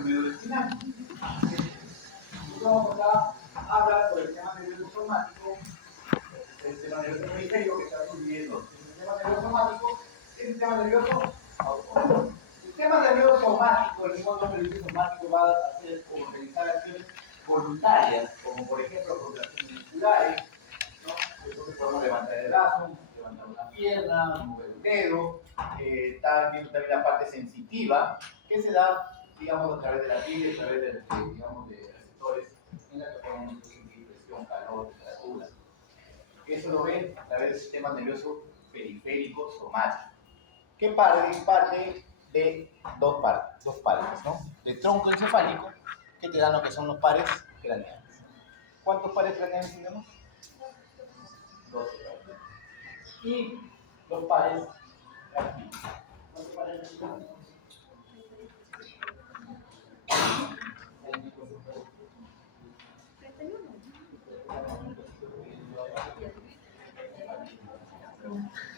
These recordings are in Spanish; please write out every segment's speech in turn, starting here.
del médula espinal. Vamos acá a hablar sobre el sistema nervioso somático, el sistema nervioso periférico que está subdividiendo. El sistema nervioso somático y el sistema nervioso autónomo. El sistema nervioso somático, el mismo nombre dice somático, va a hacer o realizar acciones voluntarias, como por ejemplo contracciones musculares, ¿no? Entonces podemos levantar el brazo, levantar una pierna, mover un dedo, también la parte sensitiva, que se da, digamos, a través de la piel, a través de, digamos, de receptores en la que podemos sentir presión, calor, temperatura. Eso lo ven a través del sistema nervioso periférico somático, que parte de dos pares, ¿no? De tronco encefálico, que te dan lo que son los pares craneales. ¿Cuántos pares craneales tenemos? 12. Y los pares aquí. ¿Cuántos pares aquí?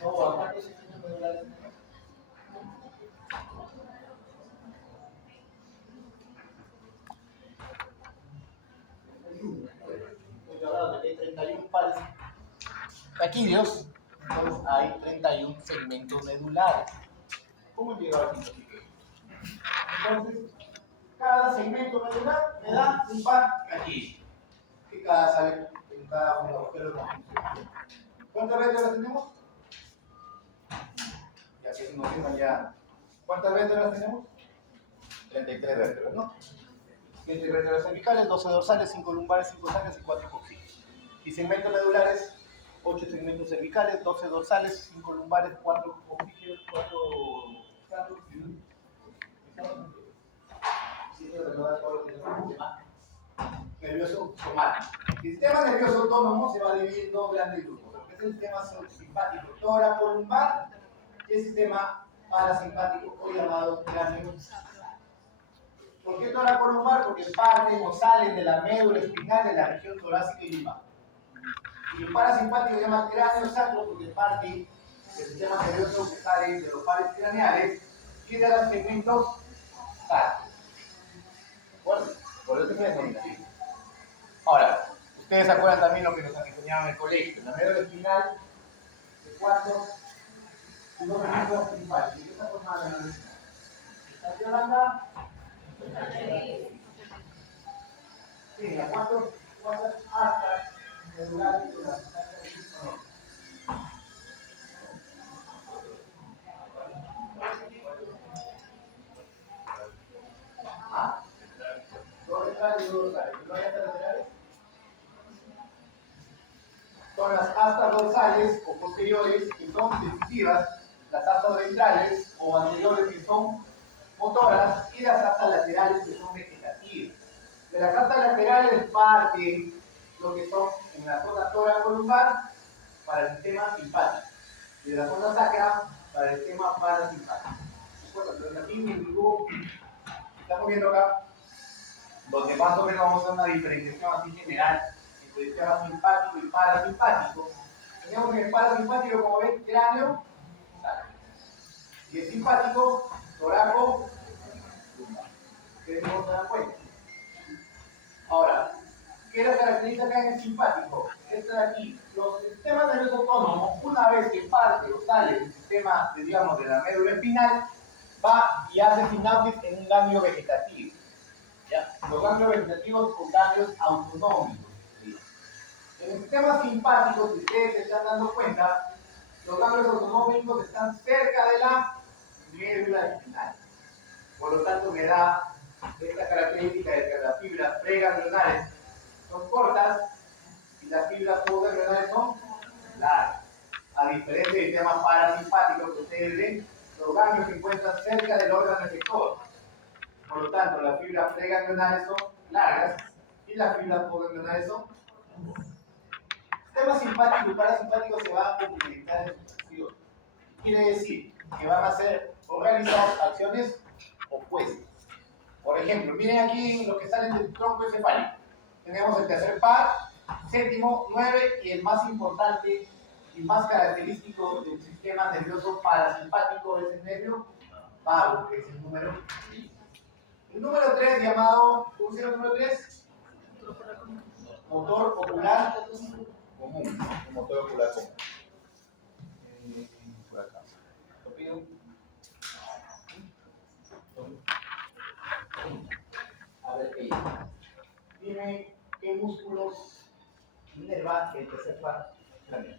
No, ¿cuántos segmentos medulares tenemos? Hemos hablado de que hay 31 pares taquídeos, entonces hay 31 segmentos medulares. ¿Cómo llegado al significado? Entonces, cada segmento medular me da un par aquí, que cada sale en cada uno de los pelos. ¿Cuántas vértebras tenemos? Ya que se nos firman ya. ¿Cuántas vértebras tenemos? 33 vértebras, ¿no? 7 vértebras cervicales, 12 dorsales, 5 lumbares, 5 sacras y 4 coxígeos. Y segmentos medulares, 8 segmentos cervicales, 12 dorsales, 5 lumbares, 4 coxígeos, 4 sacros y nervioso somático. El sistema nervioso autónomo se va a dividir en dos grandes grupos, lo que es el sistema simpático tóraco-lumbar y el sistema parasimpático o llamado cráneo. ¿Por qué tóraco-lumbar? Porque parten o salen de la médula espinal de la región torácica y lumbar. Y el parasimpático se llama cráneo sacro porque parte del sistema nervioso que sale de los pares craneales y de los segmentos sacros. Bueno, por eso se denomina así. Ahora, ustedes se acuerdan también lo que nos han enseñado en el colegio. La médula espinal de 4 y 2 segmentos principales. ¿Y qué está formada la médula espinal? Estación acá. Sí, las 4 astas medulares de la dos ventrales y dos dorsales. ¿No hay astas laterales? Son las astas dorsales o posteriores que son sensitivas, las astas ventrales o anteriores que son motoras y las astas laterales que son vegetativas. De las astas laterales parte lo que son en la zona tóraco-lumbar para el sistema simpático y de la zona sacra para el sistema parasimpático. Entonces aquí en el dibujo estamos viendo acá donde más o menos vamos a hacer una diferenciación así general entre el sistema simpático y parasimpático. Tenemos en el parasimpático, como ven, cráneo, sacro. Y el simpático, toraco, lumbar. ¿Ustedes no se dan cuenta? Ahora, ¿qué lo caracteriza acá en el simpático? Esto de aquí. Los sistemas nerviosos autónomos, una vez que parte o sale del sistema, digamos, de la médula espinal, va y hace sinapsis en un ganglio vegetativo. ¿Ya? Los ganglios vegetativos son ganglios autonómicos. ¿Sí? En el sistema simpático, si ustedes se están dando cuenta, los ganglios autonómicos están cerca de la médula espinal. Por lo tanto, me da esta característica de que las fibras preganglionares son cortas y las fibras postganglionares son largas. A diferencia del sistema parasimpático que ustedes ven, los ganglios se encuentran cerca del órgano efector. Por lo tanto, las fibras preganglionares son largas y las fibras postganglionares son cortas. El sistema simpático y parasimpático se van a complementar en su función. Quiere decir que van a hacer o realizar acciones opuestas. Por ejemplo, miren aquí los que salen del tronco encefálico. Tenemos el tercer par, séptimo, 9 y el más importante y más característico del sistema nervioso parasimpático es el nervio vago, que es el número 10. El número 3 llamado, ¿cómo se llama el número 3? Motor ocular común. Un motor ocular común. Por acá. Lo pido. A ver, dime qué músculos inerva el tercer par cráneo.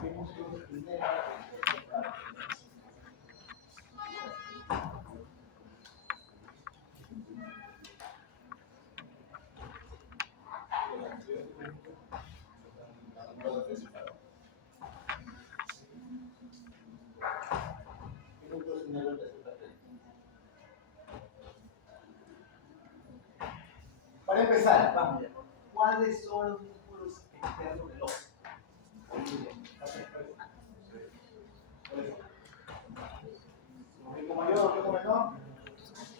¿Qué músculos inerva el tercer par? Para empezar, vamos. ¿Cuáles son los músculos externos del ojo? Recto mayor, recto menor,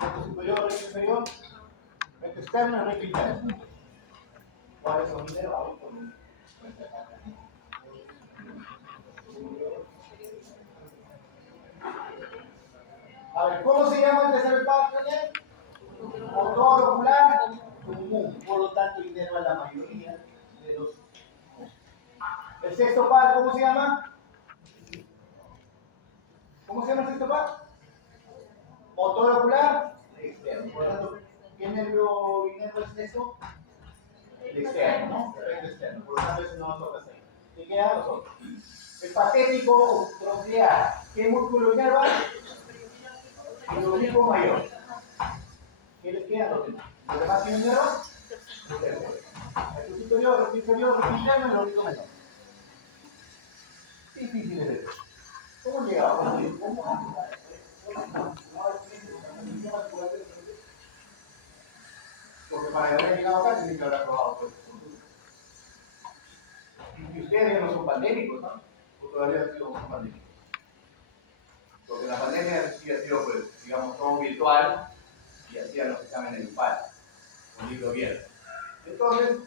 recto superior, recto inferior, recto externo y recto interno. ¿Cuáles son inervados por un? A ver, ¿cómo se llama el tercer par? Motor ocular común, por lo tanto inerva la mayoría de los músculos. El sexto par, ¿cómo se llama? ¿Cómo se llama el sexto par? Motor ocular externo. Por lo tanto, ¿qué nervio inerva el sexto? El externo, ¿no? El externo. Por lo tanto, eso no nos toca hacer. ¿Qué queda a nosotros? El patético o troclear. ¿Qué músculo inerva? El oblicuo mayor. ¿Qué les queda a los demás? ¿Los demás tienen inerva? El superior, el inferior, el interno y el oblicuo menor. Difícil es eso. ¿Cómo llegamos? Porque para haber llegado acá tienen que haber aprobado todo. Y ustedes ya no son pandémicos, ¿no? O todavía han sido pandémicos. Porque la pandemia sí ha sido, pues, digamos, todo virtual y hacían los exámenes grupales, con libro abierto. Entonces,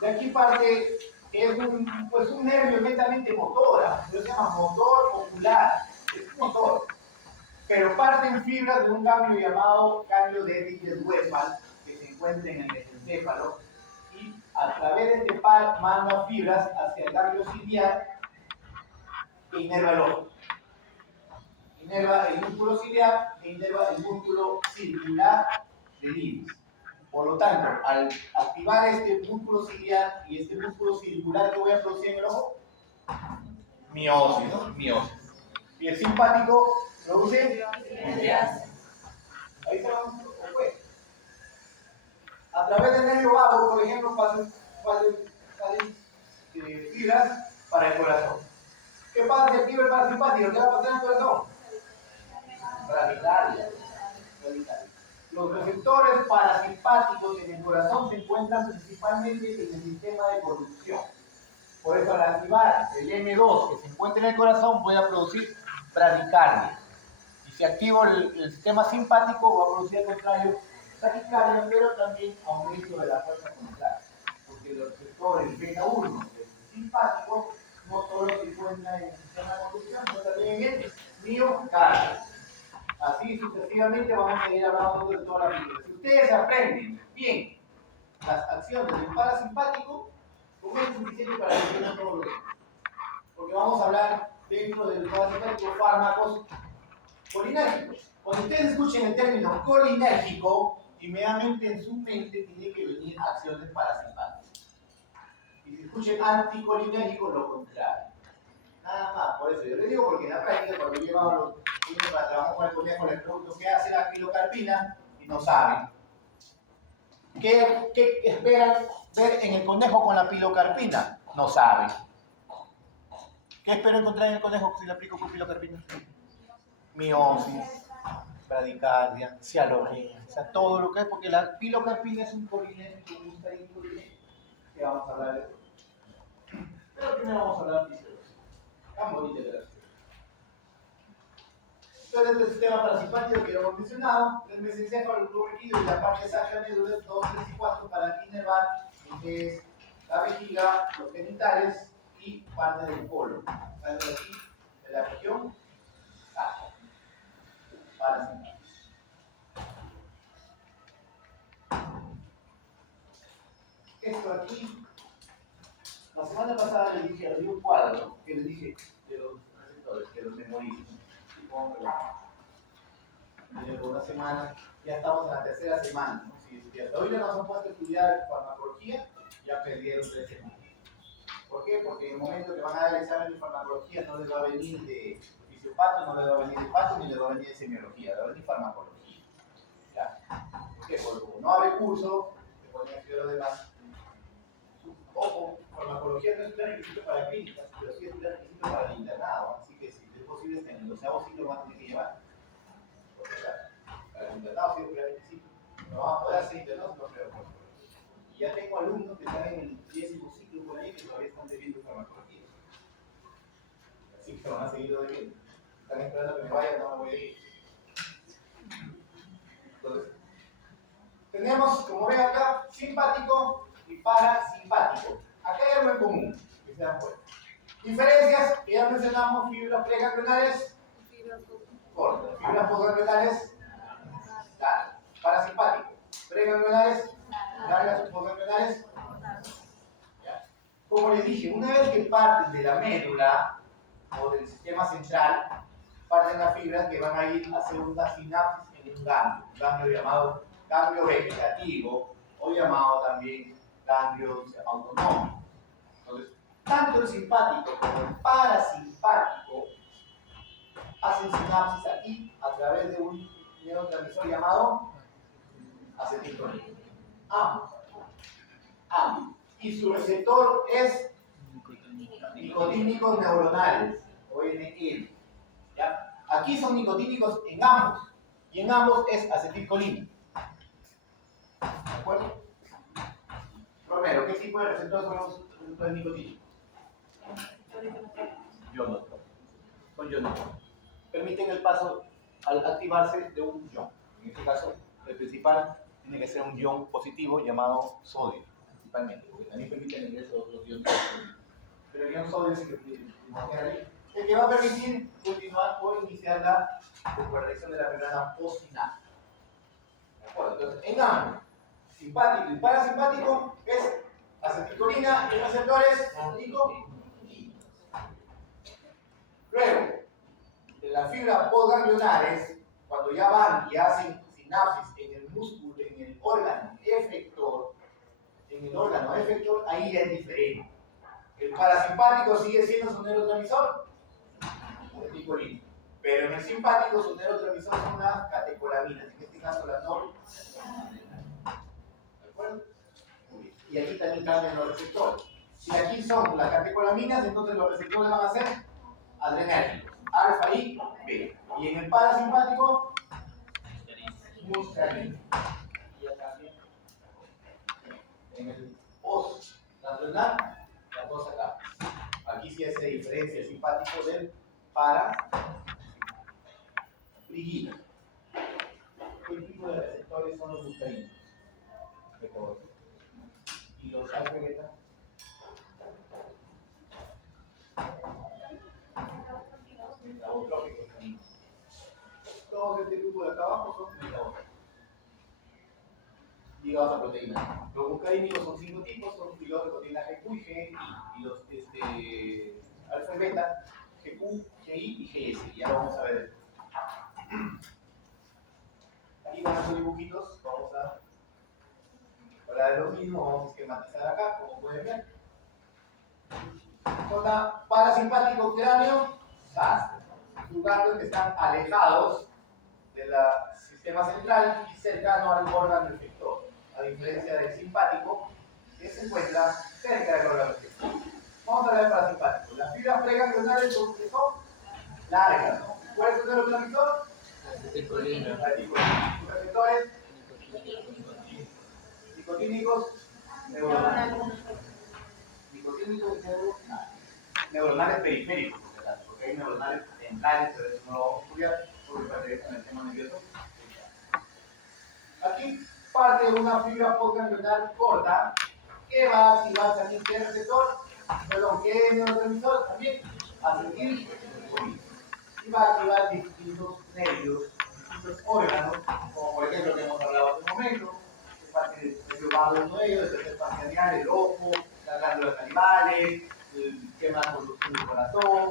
de aquí parte es un nervio netamente motora, se llama motor ocular, es un motor, pero parten fibras de un cambio llamado cambio de Dirichlet-Westphal que se encuentra en el mesencéfalo y a través de este par manda fibras hacia el ganglio ciliar que inerva el ojo. Inerva el músculo ciliar e inerva el músculo circular del iris. Por lo tanto, al activar este músculo ciliar y este músculo circular que voy a producir en el ojo, miosis, ¿no? Miosis. Y el simpático produce miosis. Ahí se va un pues. A través del nervio vago, por ejemplo, salen fibras para el corazón. ¿Qué pasa si activa el parasimpático? ¿Qué va a pasar en el corazón? Bradicardia. Los receptores parasimpáticos en el corazón se encuentran principalmente en el sistema de conducción. Por eso, al activar el M2 que se encuentra en el corazón, voy a producir bradicardia. Y si activo el sistema simpático, va a producir al contrario taquicardia, pero también aumento de la fuerza contraria. Porque los receptores beta 1 del simpático no solo se encuentran en el sistema de conducción, sino también en el miocardio. Así sucesivamente vamos a ir hablando de toda la vida. Si ustedes aprenden bien las acciones del parasimpático, con eso es suficiente para entender todo lo demás. Porque vamos a hablar dentro del parasimpático fármacos colinérgicos. Cuando ustedes escuchen el término colinérgico, inmediatamente en su mente tiene que venir acciones parasimpáticas. Y si escuchen anticolinérgico, lo contrario. Nada más, por eso yo les digo, porque en la práctica, cuando yo llevaba los niños para trabajar con el conejo, les pregunto qué hace la pilocarpina y no saben. ¿Qué esperan ver en el conejo con la pilocarpina? No saben. ¿Qué espero encontrar en el conejo si le aplico con pilocarpina? Miosis, bradicardia, cialorrea, o sea, todo lo que es, porque la pilocarpina es un colinérgico, un gustarín colinérgico, que vamos a hablar de eso. Pero primero vamos a hablar de fisiología. Tan bonita que la Entonces, este sistema parasimpático que lo hemos mencionado, el mesencéfalo, el globo líquido y la parte sacra medular 2, 3 y 4 para inervar, que es la vejiga, los genitales y parte del colon. Algo aquí de la región sacra. Parasimpático. Esto aquí, la semana pasada les dije, había un cuadro que les dije de los receptores, que los memorizo. Supongo que por una semana, ya estamos en la tercera semana. ¿No? Si hasta hoy ya nos han puesto a estudiar farmacología, ya perdieron 3 semanas. ¿Por qué? Porque en el momento que van a dar el examen de farmacología no les va a venir de fisiopato, no les va a venir de pato, ni les va a venir de semiología, les va a venir farmacología. ¿Ya? ¿Por qué? Porque como no abre curso, se ponen a estudiar los demás. Ojo, farmacología no es un requisito para clínicas, pero sí es un requisito para el internado. Así que si es posible, en el 12º ciclo van a tener que llevar. Porque para el internado sí es un requisito. No van a poder hacer internados, no creo. Y ya tengo alumnos que están en el 10º ciclo por ahí que todavía están debiendo farmacología. Así que van a seguir debiendo. Están esperando que me vaya, no me voy a ir. Entonces, tenemos, como ven acá, simpático y parasimpático. Acá hay algo en común, que se dan cuenta. Diferencias, que ya mencionamos, fibras preganglionares, cortas. Fibras postganglionares, largas. Parasimpático. Preganglionares, largas. Postganglionares, ya. Como les dije, una vez que parten de la médula o del sistema central, parten las fibras que van a ir a hacer una sinapsis en un ganglio llamado ganglio vegetativo o llamado también ganglio autonómico. Entonces, tanto el simpático como el parasimpático hacen sinapsis aquí a través de un neurotransmisor llamado acetilcolina. Ambos. Y su receptor es nicotínicos neuronales, o NN. ¿Ya? Aquí son nicotínicos en ambos, y en ambos es acetilcolina. ¿De acuerdo? Romero, ¿qué tipo de receptores son los receptores nicotínicos? Ionos. Son ionos. Permiten el paso al activarse de un ion. En este caso, el principal tiene que ser un ion positivo llamado sodio, principalmente, porque también permite el ingreso de otros iones. Pero el ion sodio es el que va a permitir continuar o iniciar la descuadración de la membrana postsináptica. ¿De acuerdo? Entonces, en ambos, simpático y parasimpático, es acetilcolina y receptores nicotínicos. Luego, las fibras postganglionares, cuando ya van y hacen sinapsis en el músculo, en el órgano efector, ahí ya es diferente. El parasimpático sigue siendo su neurotransmisor, acetilcolina. Pero en el simpático su neurotransmisor son las catecolaminas, en este caso las noradrenalinas. ¿De acuerdo? Y aquí también cambian los receptores. Si aquí son las catecolaminas, entonces los receptores van a ser adrenérgicos, alfa y beta. Y en el parasimpático, muscarina. Y ya también. En el postnatronal, las dos acá. Aquí sí se diferencia el simpático del parafrigina. ¿Qué tipo de receptores son los muscarinos? Y los alfa y beta. Metabotróficos también. Todos este grupo de acá abajo son metabotróficos. Ligados a proteínas. Los muscarínicos son 5 tipos, son ligados a proteínas GQ y GI. Y los alfa y beta, GQ, GI y GS. Ya lo vamos a ver. Aquí van a hacer dibujitos, vamos a hablar de lo mismo, vamos a esquematizar acá, como pueden ver. Zona parasimpático cráneo, SAS. Lugares que están alejados del sistema central y cercano al órgano efector, a diferencia del simpático que se encuentra cerca del órgano efector. Vamos a hablar del parasimpático. Las fibras preganglionares son largas, ¿no? ¿Cuál es el neurotransmisor? Acetilcolina. Los receptores nicotínicos neuronales. Nicotínicos neuronales periféricos, porque hay neuronales centrales, pero eso no lo vamos a estudiar sobre pertenece al sistema nervioso. Aquí parte de una fibra postganglionar corta que va a activar también qué receptor, perdón, qué neurotransmisor también, acetilcolina. Y va a activar distintos nervios, distintos órganos, como por ejemplo que hemos hablado hace un momento, parte del nervio vago es uno de ellos, el tercer pancreanial, el ojo, las glándulas salivales, el sistema de conducción del corazón,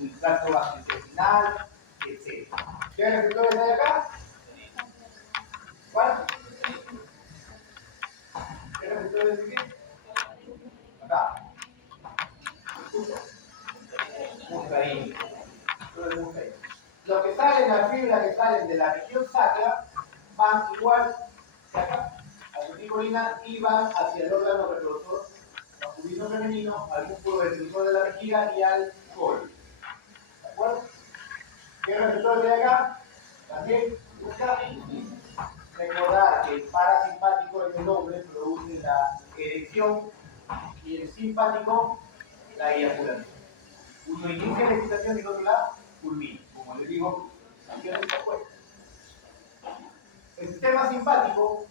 el tracto gastrointestinal, etc. ¿Qué receptores hay acá? ¿Cuál? ¿Qué receptores de qué? Acá. Muscarina. Lo que salen, las fibras que salen de la región sacra van igual que acá, acetilcolina, y van hacia el órgano reproductor masculino femenino, al músculo detrusor de la vejiga y al colon. ¿De acuerdo? ¿Qué receptores hay acá? También busca. Recordar que el parasimpático en el hombre produce la erección y el simpático la eyaculación. Uno inicia la excitación y el otro la culmina. Como les digo, acciones opuestas. El sistema simpático,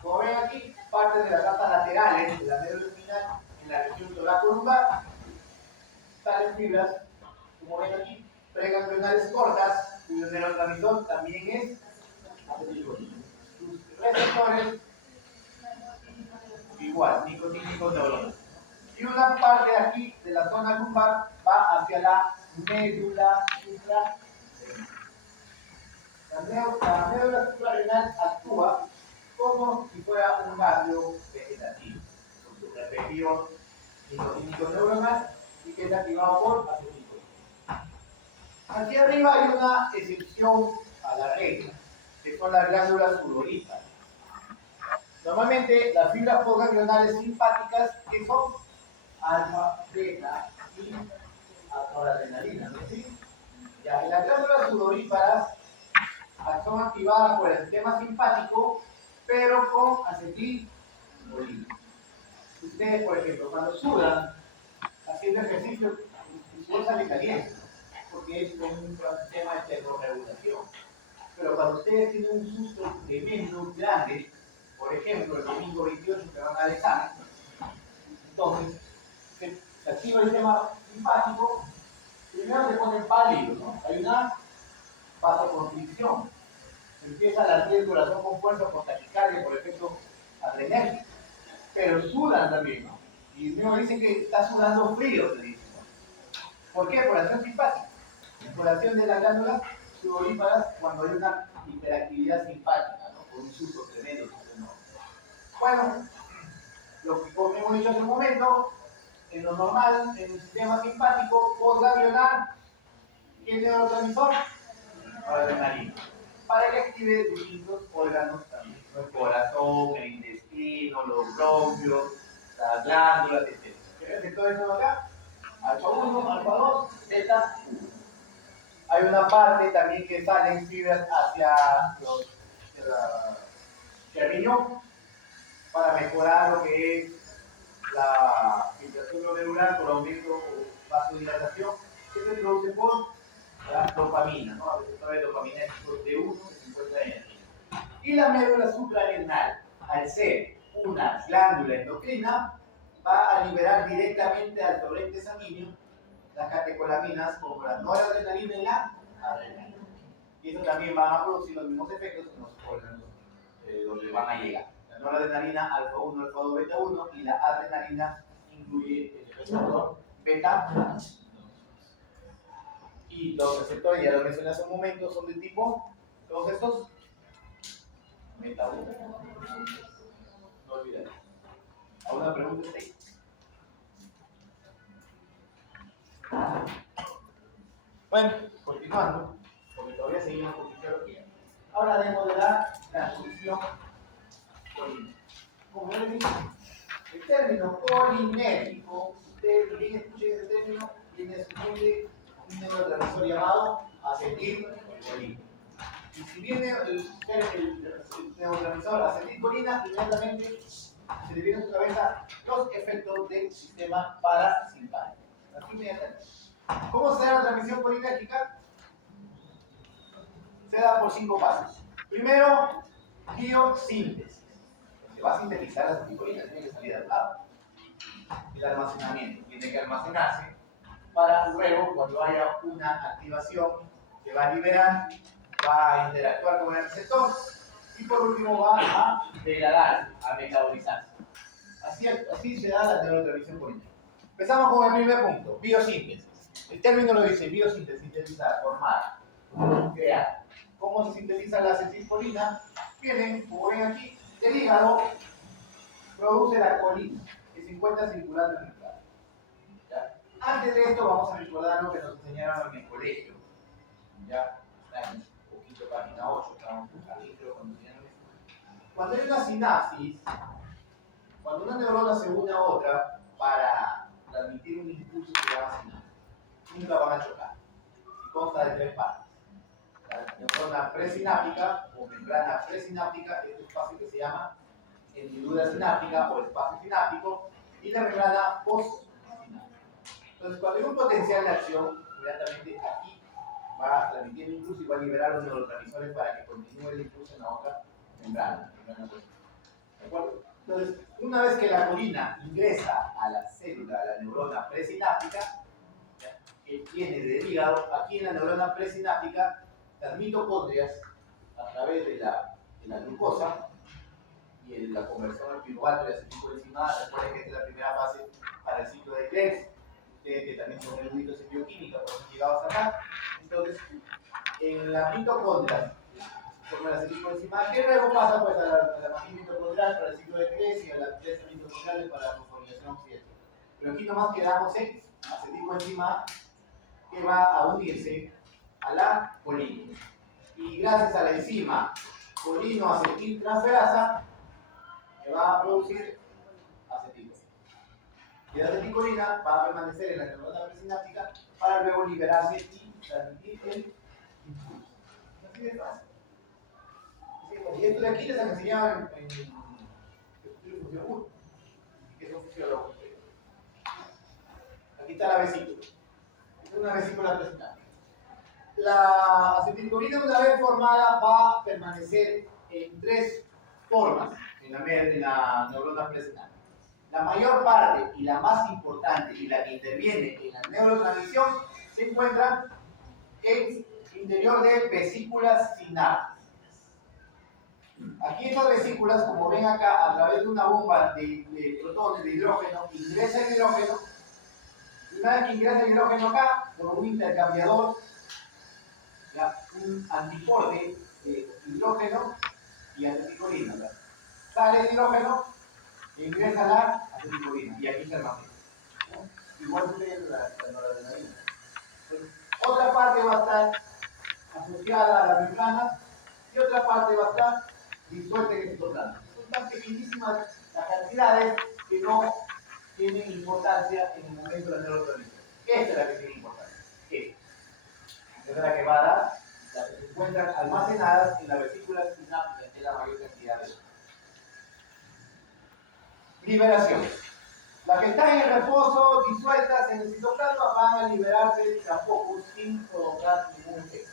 como ven aquí, parte de las asas laterales de la médula espinal en la región toracolumbar. Salen fibras, como ven aquí, preganglionales cortas, cuyo neurotransmisor también es acetilcolina. Sus receptores, igual, nicotínicos neuronas. Y una parte de aquí, de la zona lumbar, va hacia la médula suprarrenal. La médula suprarrenal actúa como si fuera un ganglio vegetativo, con su respectivo nicotínico neuronal y que es activado por acetilcolina. Aquí arriba hay una excepción a la regla, que son las glándulas sudoríparas. Normalmente las fibras postganglionales simpáticas, que son alfa, beta y noradrenalina, ¿no es así? Ya, las glándulas sudoríparas son activadas por el sistema simpático, pero con acetilcolina. Ustedes, por ejemplo, cuando sudan, haciendo ejercicio, su sudor sale caliente, porque es un sistema de termorregulación. Pero cuando ustedes tienen un susto tremendo, grande, por ejemplo, el domingo 28 que van al examen, entonces se activa el sistema simpático, primero se ponen pálidos, ¿no? Hay una vasoconstricción, empieza a latir el corazón con fuerza por taquicardia, por efecto adrenérgico, pero sudan también, ¿no? Y luego dicen que está sudando frío, se dice, ¿no? ¿Por qué? Por acción simpática, por acción de las glándulas sudoríparas cuando hay una hiperactividad simpática, ¿no? Por un susto tremendo. Bueno, lo que como hemos dicho hace un momento, en lo normal, en el sistema simpático postganglionar, ¿qué neurotransmisor? Adrenalina. Para que active distintos órganos también, el corazón, el intestino, los bronquios, las glándulas, etc. ¿Qué receptores son acá? Alfa 1, alfa 2, beta 1. Hay una parte también que salen fibras hacia el riñón para mejorar lo que es la filtración glomerular por aumento o vasodilatación, que se produce por la dopamina, ¿no? A veces de dopamina D1 que se encuentra en el riñón. Y la médula suprarrenal, al ser una glándula endocrina, va a liberar directamente al torrente sanguíneo las catecolaminas como la noradrenalina y la adrenalina. Y eso también va a producir los mismos efectos en los órganos donde van a llegar. La noradrenalina alfa 1, alfa 2, beta 1 y la adrenalina incluye el receptor beta 1. Y los receptores, ya lo mencioné hace un momento, son de tipo, todos estos, beta 1. No olvides. ¿Alguna pregunta ahí? Bueno, continuando, porque todavía seguimos con fisiología. Ahora haremos de la transducción colinérgica. Como yo les dije, el término colinérgico, ustedes bien escuchen ese término, viene a su mente un neurotransmisor llamado acetilcolina. Y si viene el neurotransmisor acetilcolina, inmediatamente se le viene a su cabeza los efectos del sistema parasimpático. Así inmediatamente. ¿Cómo se da la transmisión colinérgica? se da por 5 pasos. Primero, biosíntesis. Se va a sintetizar la acetilcolina, tiene que salir al lado. El almacenamiento tiene que almacenarse para luego, cuando haya una activación, se va a liberar, va a interactuar con el receptor y por último va a degradarse, a metabolizarse. Así se da la neurotransmisión colina. Empezamos con el primer punto, biosíntesis. El término lo dice, biosíntesis, sintetizar, formar, crear. ¿Cómo se sintetiza la acetilcolina? Viene, como ven aquí, el hígado produce la colina, que se encuentra circulando en el hígado. Antes de esto vamos a recordar lo que nos enseñaron en el colegio. Ya está en un poquito página 8, estamos en capítulo cuando enseñaron esto. Cuando hay una sinapsis, cuando una neurona se une a otra para transmitir un impulso que se llama sinapsis, nunca van a chocar. Y consta de 3 partes. La neurona presináptica o membrana presináptica, este espacio que se llama hendidura sináptica o espacio sináptico, y la membrana postsináptica. Entonces, cuando hay un potencial de acción, inmediatamente aquí va a transmitir el impulso y va a liberar los neurotransmisores para que continúe el impulso en la otra membrana. ¿De acuerdo? Entonces, una vez que la colina ingresa a la célula, a la neurona presináptica, que viene del hígado, aquí en la neurona presináptica, las mitocondrias, a través de la glucosa y la conversión al piruvato y acetilcoenzimada, recuerden que esta es la primera fase para el ciclo de Krebs, ustedes que también son eruditos en bioquímica, por eso han llegado hasta acá. Entonces, en la mitocondria, forma la acetilcoenzimada, que luego pasa pues, a la matriz mitocondrial para el ciclo de Krebs y a las piezas mitocondriales para la fosforilación oxidativa. Pero aquí nomás quedamos en acetilcoenzimada, que va a unirse a la colina. Y gracias a la enzima colinoacetiltransferasa, que va a producir acetilcolina. Y la acetilcolina va a permanecer en la neurona presináptica para luego liberarse y transmitir el impulso. Así de fácil. Y esto de aquí les han enseñado en función 1, que es un fisiólogo. Aquí está la vesícula. Es una vesícula presináptica. La acetilcolina, una vez formada, va a permanecer en 3 formas en la neurona presináptica. La mayor parte y la más importante y la que interviene en la neurotransmisión se encuentra en el interior de vesículas sinápticas. Aquí estas vesículas, como ven acá, a través de una bomba de protones, de hidrógeno, ingresa el hidrógeno. Y una vez que ingresa el hidrógeno acá, por un intercambiador, un antiporte de hidrógeno y acetilcolina. Sale el hidrógeno e ingresa la acetilcolina y aquí se almacena. Igual sucede la noradrenalina. Otra parte va a estar asociada a las membranas y otra parte va a estar disuelta en el citoplasma. Son tan pequeñísimas las cantidades que no tienen importancia en el momento de la neurotransmisión. Esta es la que tiene importancia. Esta es la que va a dar, las que se encuentran almacenadas en la vesícula sináptica, que es la mayor cantidad de ellas. Liberación. Las que están en reposo, disueltas en el citoplasma, van a liberarse tampoco sin provocar ningún efecto.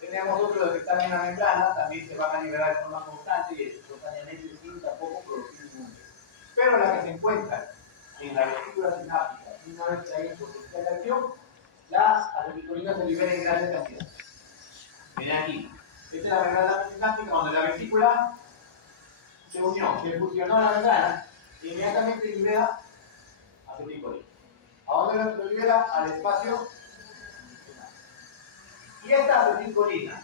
Tenemos otros que están en la membrana, también se van a liberar de forma constante y espontáneamente sin tampoco producir ningún efecto. Pero las que se encuentran en la vesícula sináptica, una vez que hay un potencial de acción, la acetilcolina se libera en grandes cantidades. Miren aquí, esta es la membrana sináptica donde la vesícula se unió, se fusionó a la membrana y inmediatamente libera acetilcolina. ¿A dónde lo libera? Al espacio. Y esta acetilcolina,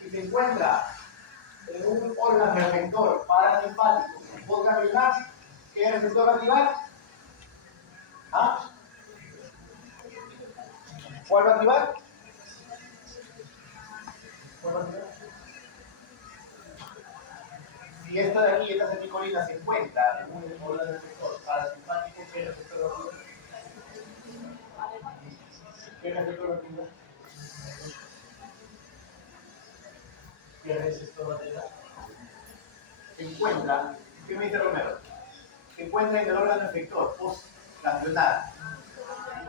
si se encuentra en un órgano receptor parasimpático en boca renal, ¿qué receptor va a activar? ¿Ah? ¿Cuál va a activar? ¿Cuál va a activar? Si esta de aquí, esta acetilcolina, se encuentra en un órgano receptor parasimpático, ¿qué receptor va a activar? ¿Qué receptor va a activar? ¿Qué receptor va a activar? Se encuentra, ¿qué me dice Romero? Se encuentra en el órgano efector postganglionar.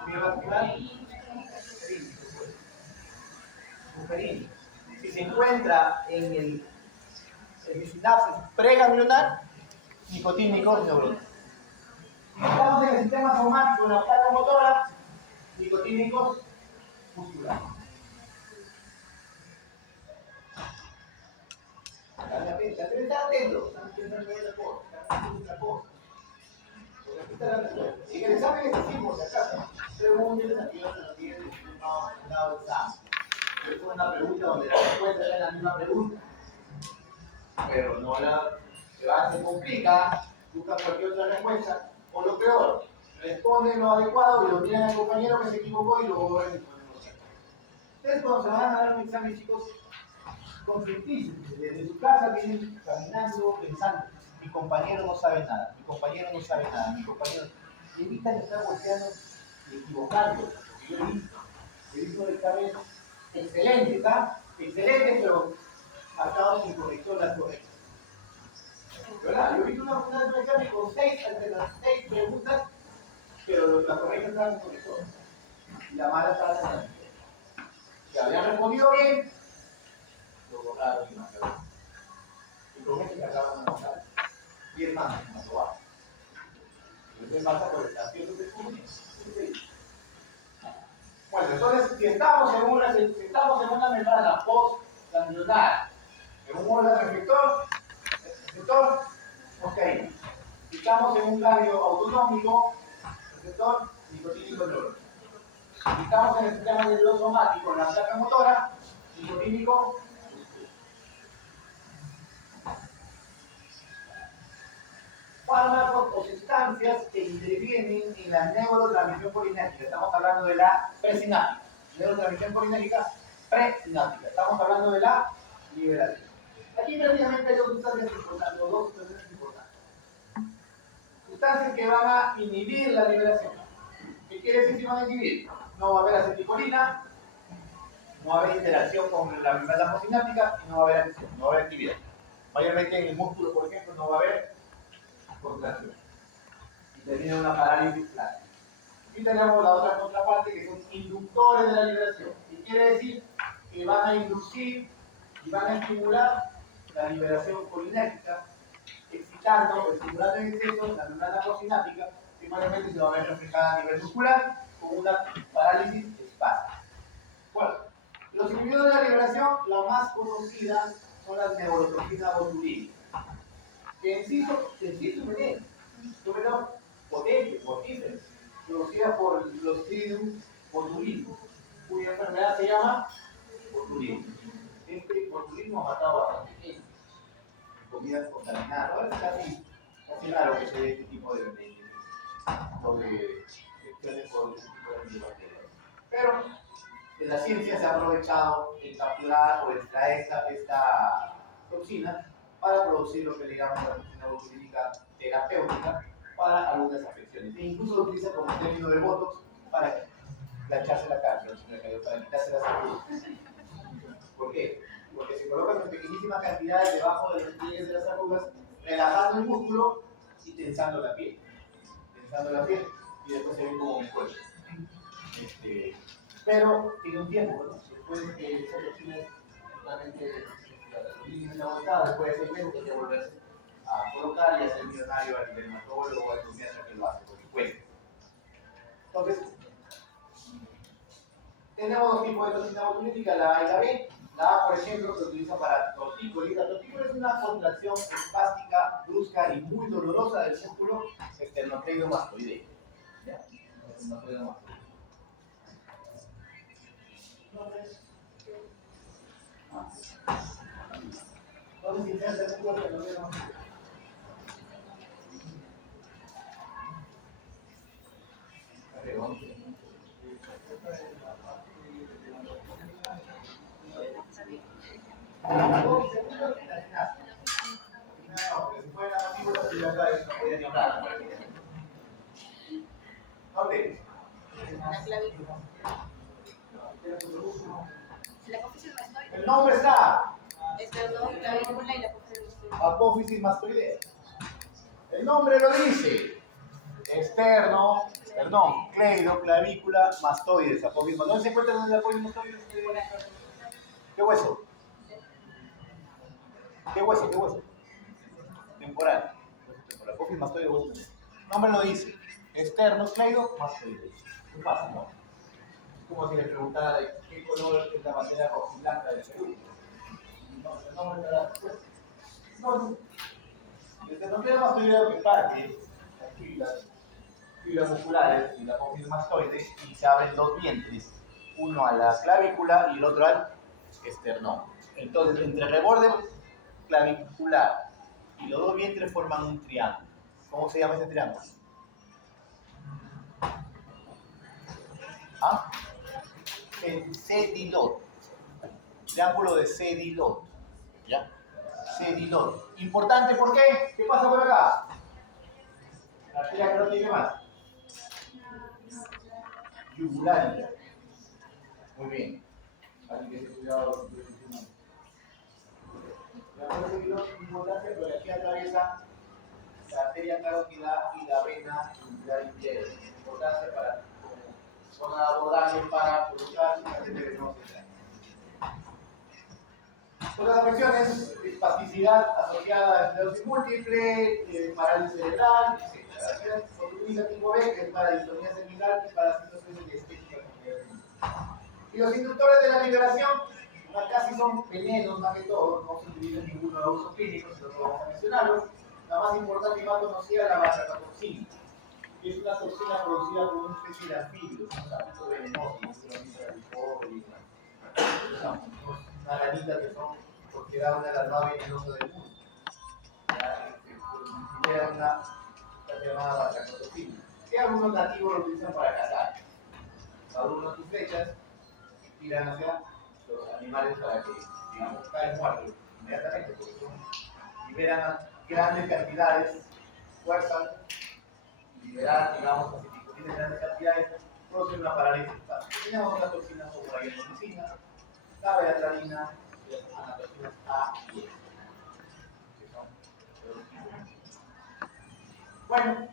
¿Qué va a activar? Suferín. se encuentra en el sinapsis preganglionar, nicotínicos neuróticos. Estamos en el sistema somático, en la placa motora, nicotínicos musculares. Está atento. Y en el examen es así, por si acaso. Pregúntenles a aquellos que no tienen dado examen. Es una pregunta donde la respuesta es la misma pregunta. Pero no se complica, buscan cualquier otra respuesta. O lo peor, responden lo adecuado y lo miran al compañero que se equivocó y lo borran y ponen los errores. Ustedes cuando se van a dar un examen, chicos, concientícense. Desde su casa vienen caminando pensando, mi compañero no sabe nada, mi compañero no sabe nada, mi compañero... Y evitan estar volteando y equivocando. Porque yo he visto exámenes excelentes, ¿está? Excelentes, pero marcados sin corrección las correctas. ¿Verdad? Yo he visto un examen con 6 preguntas, pero la correcta estaba en corrector. Y la mala estaba en la... Si habían respondido bien, lo borraron y marcaron. Y con eso se acaban de anotar. 10 más, no lo hace. Entonces pasa por el haciendo de estudios. Bueno, entonces, si estamos en una membrana postganglionar, en un órgano receptor, ok. Si estamos en un labio autonómico, receptor, nicotínico neurótico. Si estamos en el sistema nervioso somático, en la placa motora, nicotínico. Fármacos o sustancias que intervienen en la neurotransmisión colinérgica. Estamos hablando de la presináptica. Neurotransmisión colinérgica presináptica. Estamos hablando de la liberación. Aquí prácticamente hay dos sustancias importantes, sustancias que van a inhibir la liberación. ¿Qué quiere decir si van a inhibir? No va a haber acetilcolina, no va a haber interacción con la membrana postsináptica y no va a haber acción, no va a haber actividad. Mayormente en el músculo, por ejemplo, no va a haber contracción. Y termina una parálisis plástica. Y tenemos la otra contraparte que son inductores de la liberación. ¿Qué quiere decir? Que van a inducir y van a estimular la liberación colinérgica, excitando o estimulando en exceso la membrana postsináptica, que mayormente se va a ver reflejada a nivel muscular con una parálisis espástica. Bueno, los inhibidores de la liberación, la más conocida son las neurotoxinas botulínicas, que en sí son venenos, son venenos potentes, mortíferos, producidas por los Clostridium botulismo, cuya enfermedad se llama botulismo. Este botulismo ha matado a bastante gente, comidas contaminadas. Ahora es casi raro que se dé este tipo de infecciones por este tipo de antibacterias. Pero la ciencia se ha aprovechado en capturar o extraer esta toxina para producir lo que le llamamos la toxina botulínica terapéutica para algunas afecciones. E incluso lo utiliza como término de botox para plancharse la cara, para quitarse las arrugas. ¿Por qué? Porque se colocan en pequeñísimas cantidades debajo de los pliegues de las arrugas, relajando el músculo y tensando la piel. Y después se ve como un cuello. Pero tiene un tiempo, ¿no? Después que esa toxina es realmente agotada, después de 6 meses hay que volverse a colocar y hacer millonario al dermatólogo o al psiquiatra que lo hace, porque cuesta. Entonces, tenemos dos tipos de toxina botulínica, la A y la B. La A, por ejemplo, se utiliza para tortícolis. La tortícolis es una contracción espástica, brusca y muy dolorosa del músculo esternocleidomastoideo. ¿Ya? Esternocleidomastoideo. Entonces, si se hace un cuerpo, no vemos. El nombre está. Apófisis mastoidea. El nombre lo dice. Cleido, clavícula, mastoides, apófisis. ¿Dónde se encuentra el apófisis mastoides? ¿Qué hueso? ¿Qué hueso? ¿Qué hueso? Temporal. Temporal. Apófisis mastoide, hueso. Nombre lo dice. Esternocleido mastoide. Muy fácil, ¿no? Es como si le preguntara de qué color es la bandera rojiblanca del Perú. No me da la respuesta. Entonces, el esternocleido mastoide lo que parte las fibras musculares y la apófisis mastoide y se abren dos vientres, uno a la clavícula y el otro al esternón. Entonces, entre el reborde clavicular y los dos vientres forman un triángulo. ¿Cómo se llama ese triángulo? ¿Ah? El Sedilot. Triángulo de Sedilot. ¿Ya? Sedilot. Importante, ¿por qué? ¿Qué pasa por acá? La arteria que no tiene más. Yugular. Muy bien. Así que cuidado. La Sedilot es importante porque aquí atraviesa la arteria carótida y la vena yugular interna. Importante para con abordaje para colocar una arteria venosa. Otras afecciones, espasticidad asociada a esclerosis múltiple, parálisis cerebral, etc. Otorrina tipo B, que es para distonía cervical y para situaciones de estética. Y los inductores de la liberación, casi son venenos más que todo, no se utiliza ninguno de usos clínicos, pero no vamos a mencionarlos. La más importante y más conocida es la bacitratoxina, que es una toxina producida por una especie de anfibios, un sapito venenoso, una ranita que son consideradas una de las más venenosas del mundo. Era una llamada bacitratoxina, que algunos nativos lo utilizan para cazar. Algunos sus flechas tiran hacia los animales para que, digamos, caen muertos inmediatamente, porque liberan grandes cantidades, fuerzan, liberar, digamos, acetilcolina en grandes cantidades, produce una parálisis. Tenemos otras toxinas como la ionomicina, la beatralina y las anatoxinas A y E, que son bueno,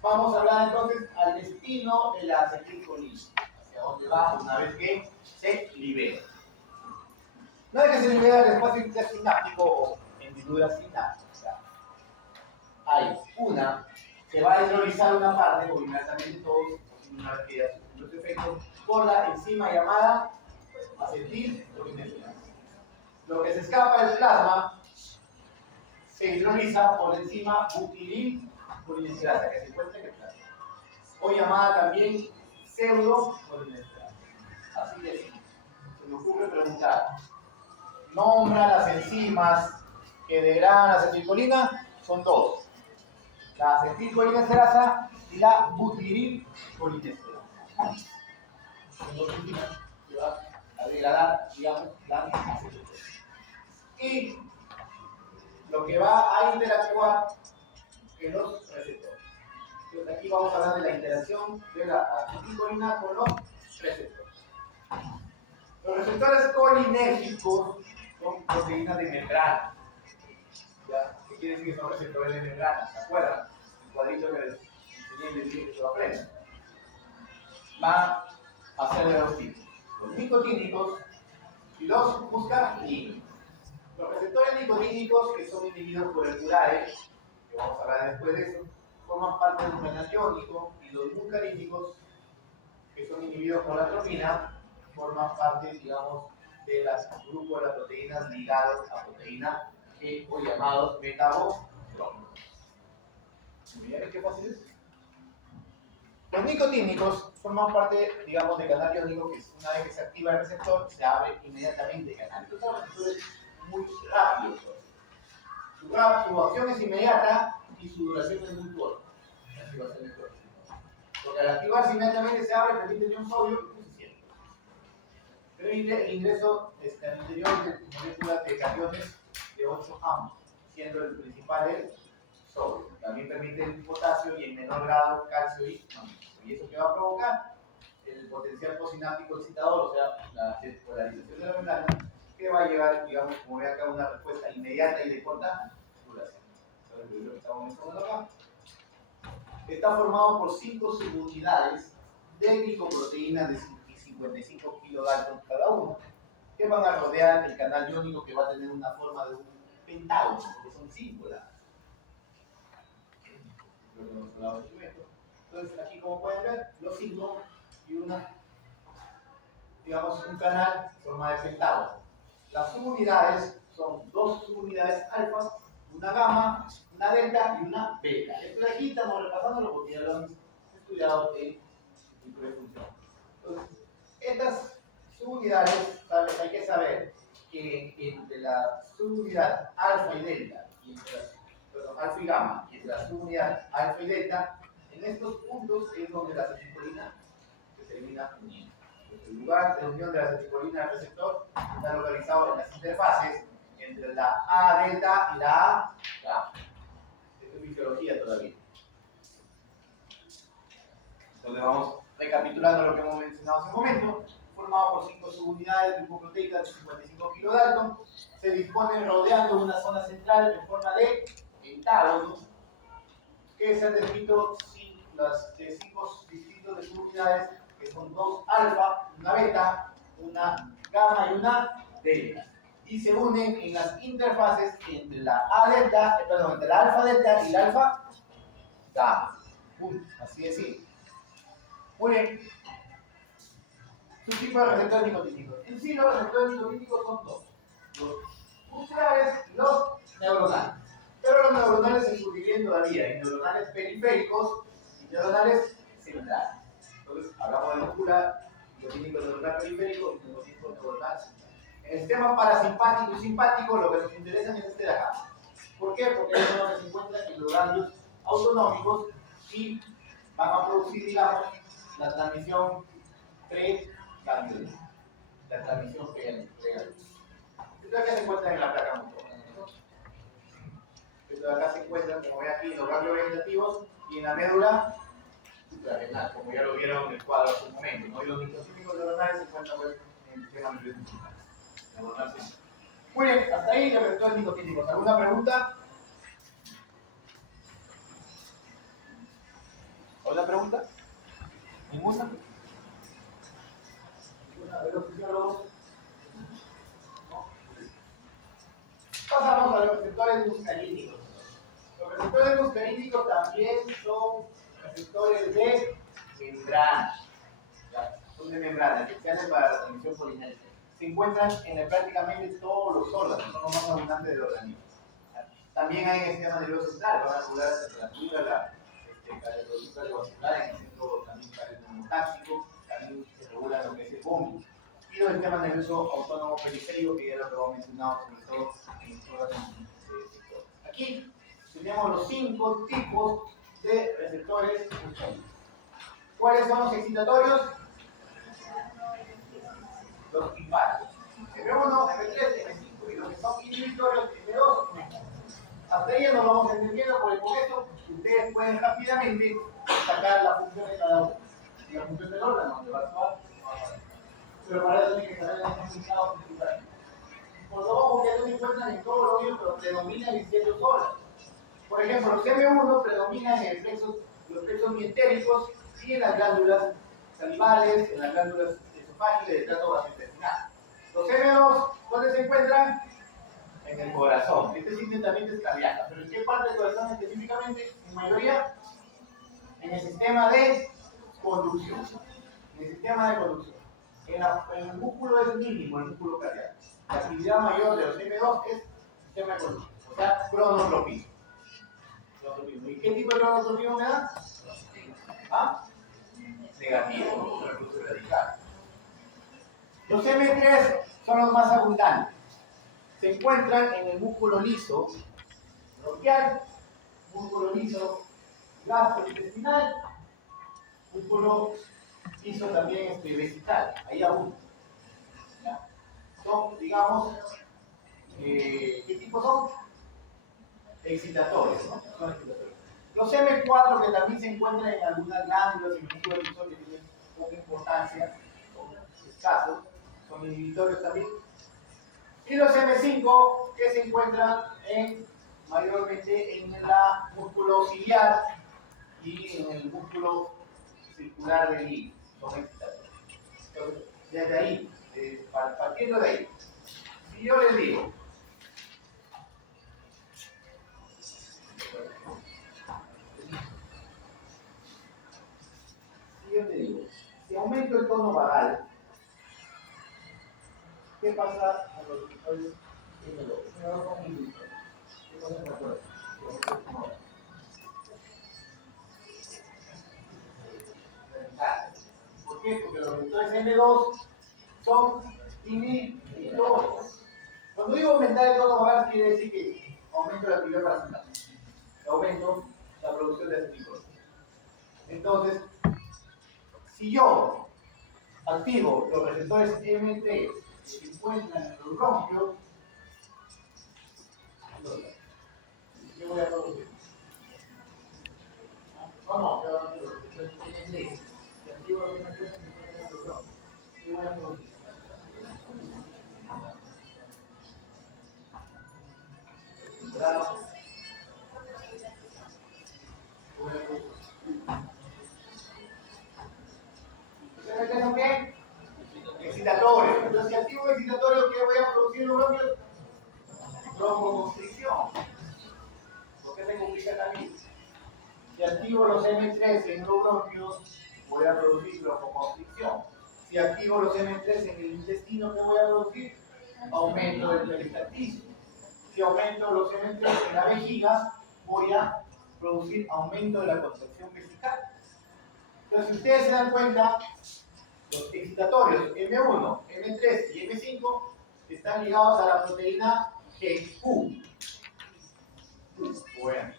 vamos a hablar entonces al destino de la acetilcolina, hacia dónde va una vez que se libera. No es que se libera el espacio intersináptico o hendidura sináptica. Hay una, se va a hidrolizar una parte, o inmediatamente todos, una vez que ya se los efectos, por la enzima llamada acetilcolinesteraza. Lo que se escapa del plasma se hidroliza por la enzima butililcolinesteraza, que se encuentra en el plasma, o llamada también pseudocolinesteraza. Así de simple. Se me ocurre preguntar, nombra las enzimas que degradan la acetilcolina, son dos: la acetilcolinesterasa y la butililcolinesterasa. Son dos enzimas que van a degradar, digamos, la acetilcolina. Y lo que va a interactuar en los receptores. Entonces aquí vamos a hablar de la interacción de la acetilcolina con los receptores. Los receptores colinérgicos son proteínas de membrana. ¿Ya? ¿Qué quiere decir que son receptores de membrana? ¿Se acuerdan? El cuadrito que les enseñé y les dije que se lo aprendan. Van a ser de dos tipos: los nicotínicos y los muscarínicos. Los receptores nicotínicos, que son inhibidos por el curare, que vamos a hablar después de eso, forman parte del canal iónico, y los muscarínicos, que son inhibidos por la tropina, forman parte, digamos, del grupo de las proteínas ligadas a proteína G, o llamados metabotróficos. ¿Miren qué fácil es? Los nicotínicos forman parte, digamos, del canal iónico, que una vez que se activa el receptor, se abre inmediatamente el canal. Estos son receptores muy rápidos. Su acción es inmediata y su duración es muy corta. Porque al activarse inmediatamente se abre, permite ion sodio y se cierra. Permite el ingreso al interior de moléculas de cationes de 8 ambos, siendo el principal el sodio. También permite el potasio y en menor grado calcio y magnesio. ¿Y eso qué va a provocar? El potencial posináptico excitador, o sea, la despolarización de la membrana, que va a llevar, digamos, como ve acá, una respuesta inmediata y de corta duración. Entonces, lo que estamos mencionando acá está formado por 5 subunidades de glicoproteínas de 55 kilodaltons cada uno, que van a rodear el canal iónico, que va a tener una forma de un pentágono, porque son 5 lados. Lo que hemos hablado de instrumento. Entonces, aquí como pueden ver, los 5 y una, digamos, un canal en forma de pentágono. Las subunidades son 2 subunidades alfa, una gamma, una delta y una beta. Esto de aquí estamos repasándolo porque ya lo hemos estudiado en tipo de función. Entonces, estas subunidades, hay que saber que entre la subunidad alfa y delta, y alfa y gamma, y entre la subunidad alfa y delta, en estos puntos es donde la acetilcolina se termina uniendo. El lugar de unión de la acetilcolina al receptor está localizado en las interfaces entre la A delta y la A gamma. Esto es fisiología todavía. Entonces vamos recapitulando lo que hemos mencionado hace un momento. Formado por 5 subunidades lipoproteicas de 55 kilodalton, se disponen rodeando una zona central en forma de pentágono que se han descrito las 5 distritos de subunidades, que son 2 alfa, una beta, una gamma y una delta, y se unen en las interfaces entre la entre la alfa delta y la alfa gamma. Así de simple. Muy bien. Su tipo de receptores nicotínicos. En sí, los receptores nicotínicos son 2: los musculares y los neuronales. Pero los neuronales se subdividen todavía en neuronales periféricos y neuronales centrales. Entonces, hablamos de muscular, nicotínico neuronal periférico y nicotínico neuronal central. En el sistema parasimpático y simpático, lo que nos interesa es este de acá. ¿Por qué? Porque es donde se encuentran en los ganglios autonómicos y van a producir, digamos, la transmisión preganglionar. La transmisión preganglionar. Esto de acá se encuentra en la placa motora. Esto de acá se encuentra, como ven aquí, en los ganglios vegetativos y en la médula suprarrenal, como ya lo vieron en el cuadro hace un momento, ¿no? Y los microcíclicos neuronales se encuentran pues, en el sistema neuronal central. Muy bien, hasta ahí el receptor nicotínicos. ¿Alguna pregunta? ¿Otra pregunta? ¿Ninguna? ¿Ninguna? A ver, los fisiólogos. ¿No? Pasamos a los receptores muscarínicos. Los receptores muscarínicos también son receptores de membrana. Son de membrana, especiales para la transmisión polinaria. Se encuentran en prácticamente todos los órganos, son los más abundantes del organismo. También hay en el sistema nervioso central, van a regular la temperatura, la producto cardiovascular, en el centro también cardiotáxico, también se regula lo que es el vómito. Y los sistemas nervioso autónomo periférico, que ya lo hemos mencionado, sobre todo en todas las sectores. Aquí tenemos los 5 tipos de receptores muscarínicos. ¿Cuáles son los excitatorios? Los simpáticos. M1, M3, M5. Y los que son inhibitorios, M2, M4. Hasta ahí nos vamos entendiendo, porque con esto ustedes pueden rápidamente sacar la función de cada uno. Y la función del órgano, de actuar, pero para eso tienen que saber el significado principal. Por lo ojo que no se encuentran en todos los órganos, pero predominan en ciertos órganos. Por ejemplo, los M1 predominan en los plexos mientéricos y en las glándulas salivales, en las glándulas esofágicas y del tracto gastrointestinal. Los M2, ¿dónde se encuentran? En el corazón. Este sí también es cardíaco, pero ¿en qué parte del corazón específicamente? En mayoría, en el sistema de conducción. En el sistema de conducción. En el músculo es mínimo, el músculo cardíaco. La actividad mayor de los M2 es el sistema de conducción, o sea, cronotropismo. ¿Y qué tipo de cronotropismo me da? ¿Ah? Negativo, recurso radical. Los M3 son los más abundantes. Se encuentran en el músculo liso bronquial, músculo liso gastrointestinal, músculo liso también vesical, ahí abundan. Son, digamos, ¿qué tipo son? Excitatorios, ¿no? Son excitatorios. Los M4, que también se encuentran en algunas glándulas y músculos lisos que tienen poca importancia, son escasos, son inhibitorios también. Y los M5, que se encuentran mayormente en el músculo ciliar y en el músculo circular del hígado, son excitatorios. Entonces, desde ahí, partiendo de ahí, si yo les digo aumento el tono vagal, ¿qué pasa con los receptores M2? ¿Qué pasa con la cuerda? ¿Por qué? Porque los receptores M2 son inhibidores. Cuando digo aumentar el tono vagal, quiere decir que aumento la actividad parasimpática, aumento la producción de acetilcolina. Entonces, si yo activo los receptores M3 que se encuentran en los bronquios, ¿qué voy a producir? No, yo activo los receptores M3. Si activo los M3 que se encuentran en los bronquios, ¿qué voy a producir? Claro. ¿Ustedes son qué? Excitatorio. Entonces, si activo el excitatorio, ¿qué voy a producir en los bronquios? Broncoconstricción. ¿Por qué me complica también? Si activo los M3 en los bronquios, voy a producir broncoconstricción. Si activo los M3 en el intestino, ¿qué voy a producir? Aumento del peristaltismo. Si aumento los M3 en la vejiga, voy a producir aumento de la contracción vesical. Entonces, si ustedes se dan cuenta, los excitatorios M1, M3 y M5 están ligados a la proteína GQ. Bueno,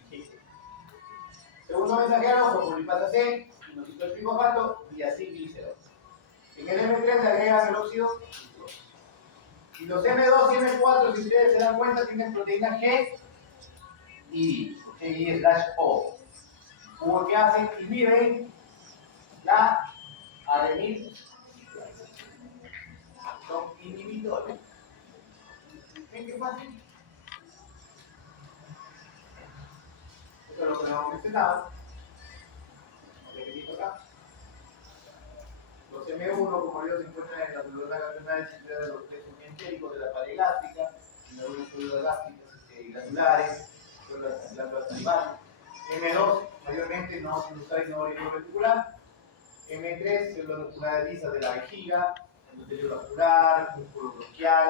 segundo mensajero, fosfolipasa C, inositol trifosfato y así glicerol. En el M3 le agregan el óxido. Y los M2 y M4, si ustedes se dan cuenta, tienen proteína G y G/O. Como que hacen, inhiben la adenil. Son inhibidores. ¿Ven qué fácil? Esto es lo que no hemos mencionado. Repito acá. Los M1, como ellos se encuentran en la célula glandulares, se de los plexos entéricos de la pared gástrica, en algunas células gástricas glandulares, células glándulas salivales. M2, mayormente no sinusal y no reticular. M3, células musculares lisas de la vejiga, endotelio vascular, músculo bronquial,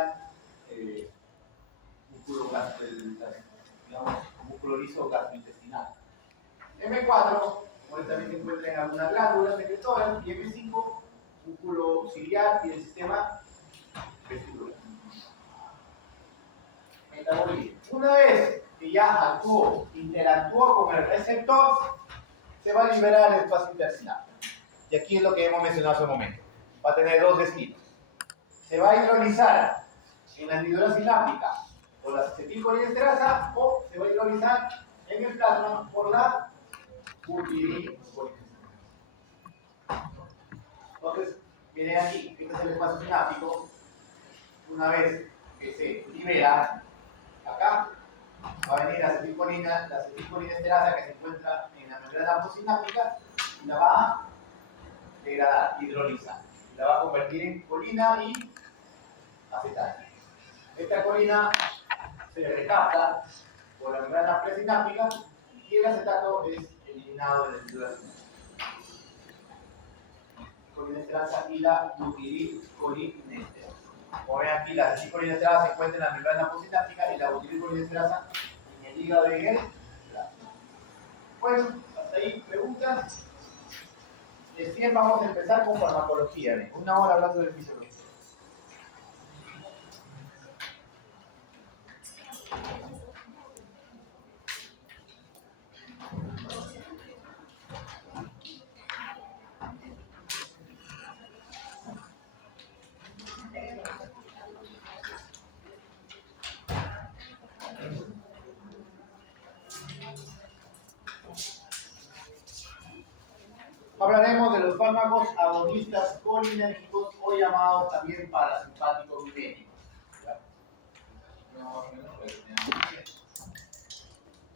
músculo liso gastrointestinal. M4, como también se encuentra en algunas glándulas secretoras, y M5, músculo ciliar y el sistema vestibular. Metabolismo. Una vez que ya interactuó con el receptor, se va a liberar el espacio intersináptico. Y aquí es lo que hemos mencionado hace un momento. Va a tener dos destinos. Se va a hidrolizar en la hendidura sináptica por la acetilcolinesterasa o se va a hidrolizar en el plasma por la butiricolinesterasa. Entonces, viene aquí, este es el espacio sináptico. Una vez que se libera, acá va a venir la acetilcolinesterasa que se encuentra en la membrana postsináptica y la va a degradar, hidrolizar. La va a convertir en colina y acetato. Esta colina se recapta por la membrana presináptica y el acetato es eliminado de la hendidura sináptica. Colinesterasa y la butiricolinesterasa. Como ven aquí, la acetilcolinesterasa se encuentra en la membrana postsináptica y la butiricolinesterasa en el hígado y en el plasma. Bueno, hasta ahí preguntas. Recién vamos a empezar con farmacología. Una hora hablando de fisiología. Hablaremos de los fármacos agonistas colinérgicos o llamados también parasimpáticos miméticos.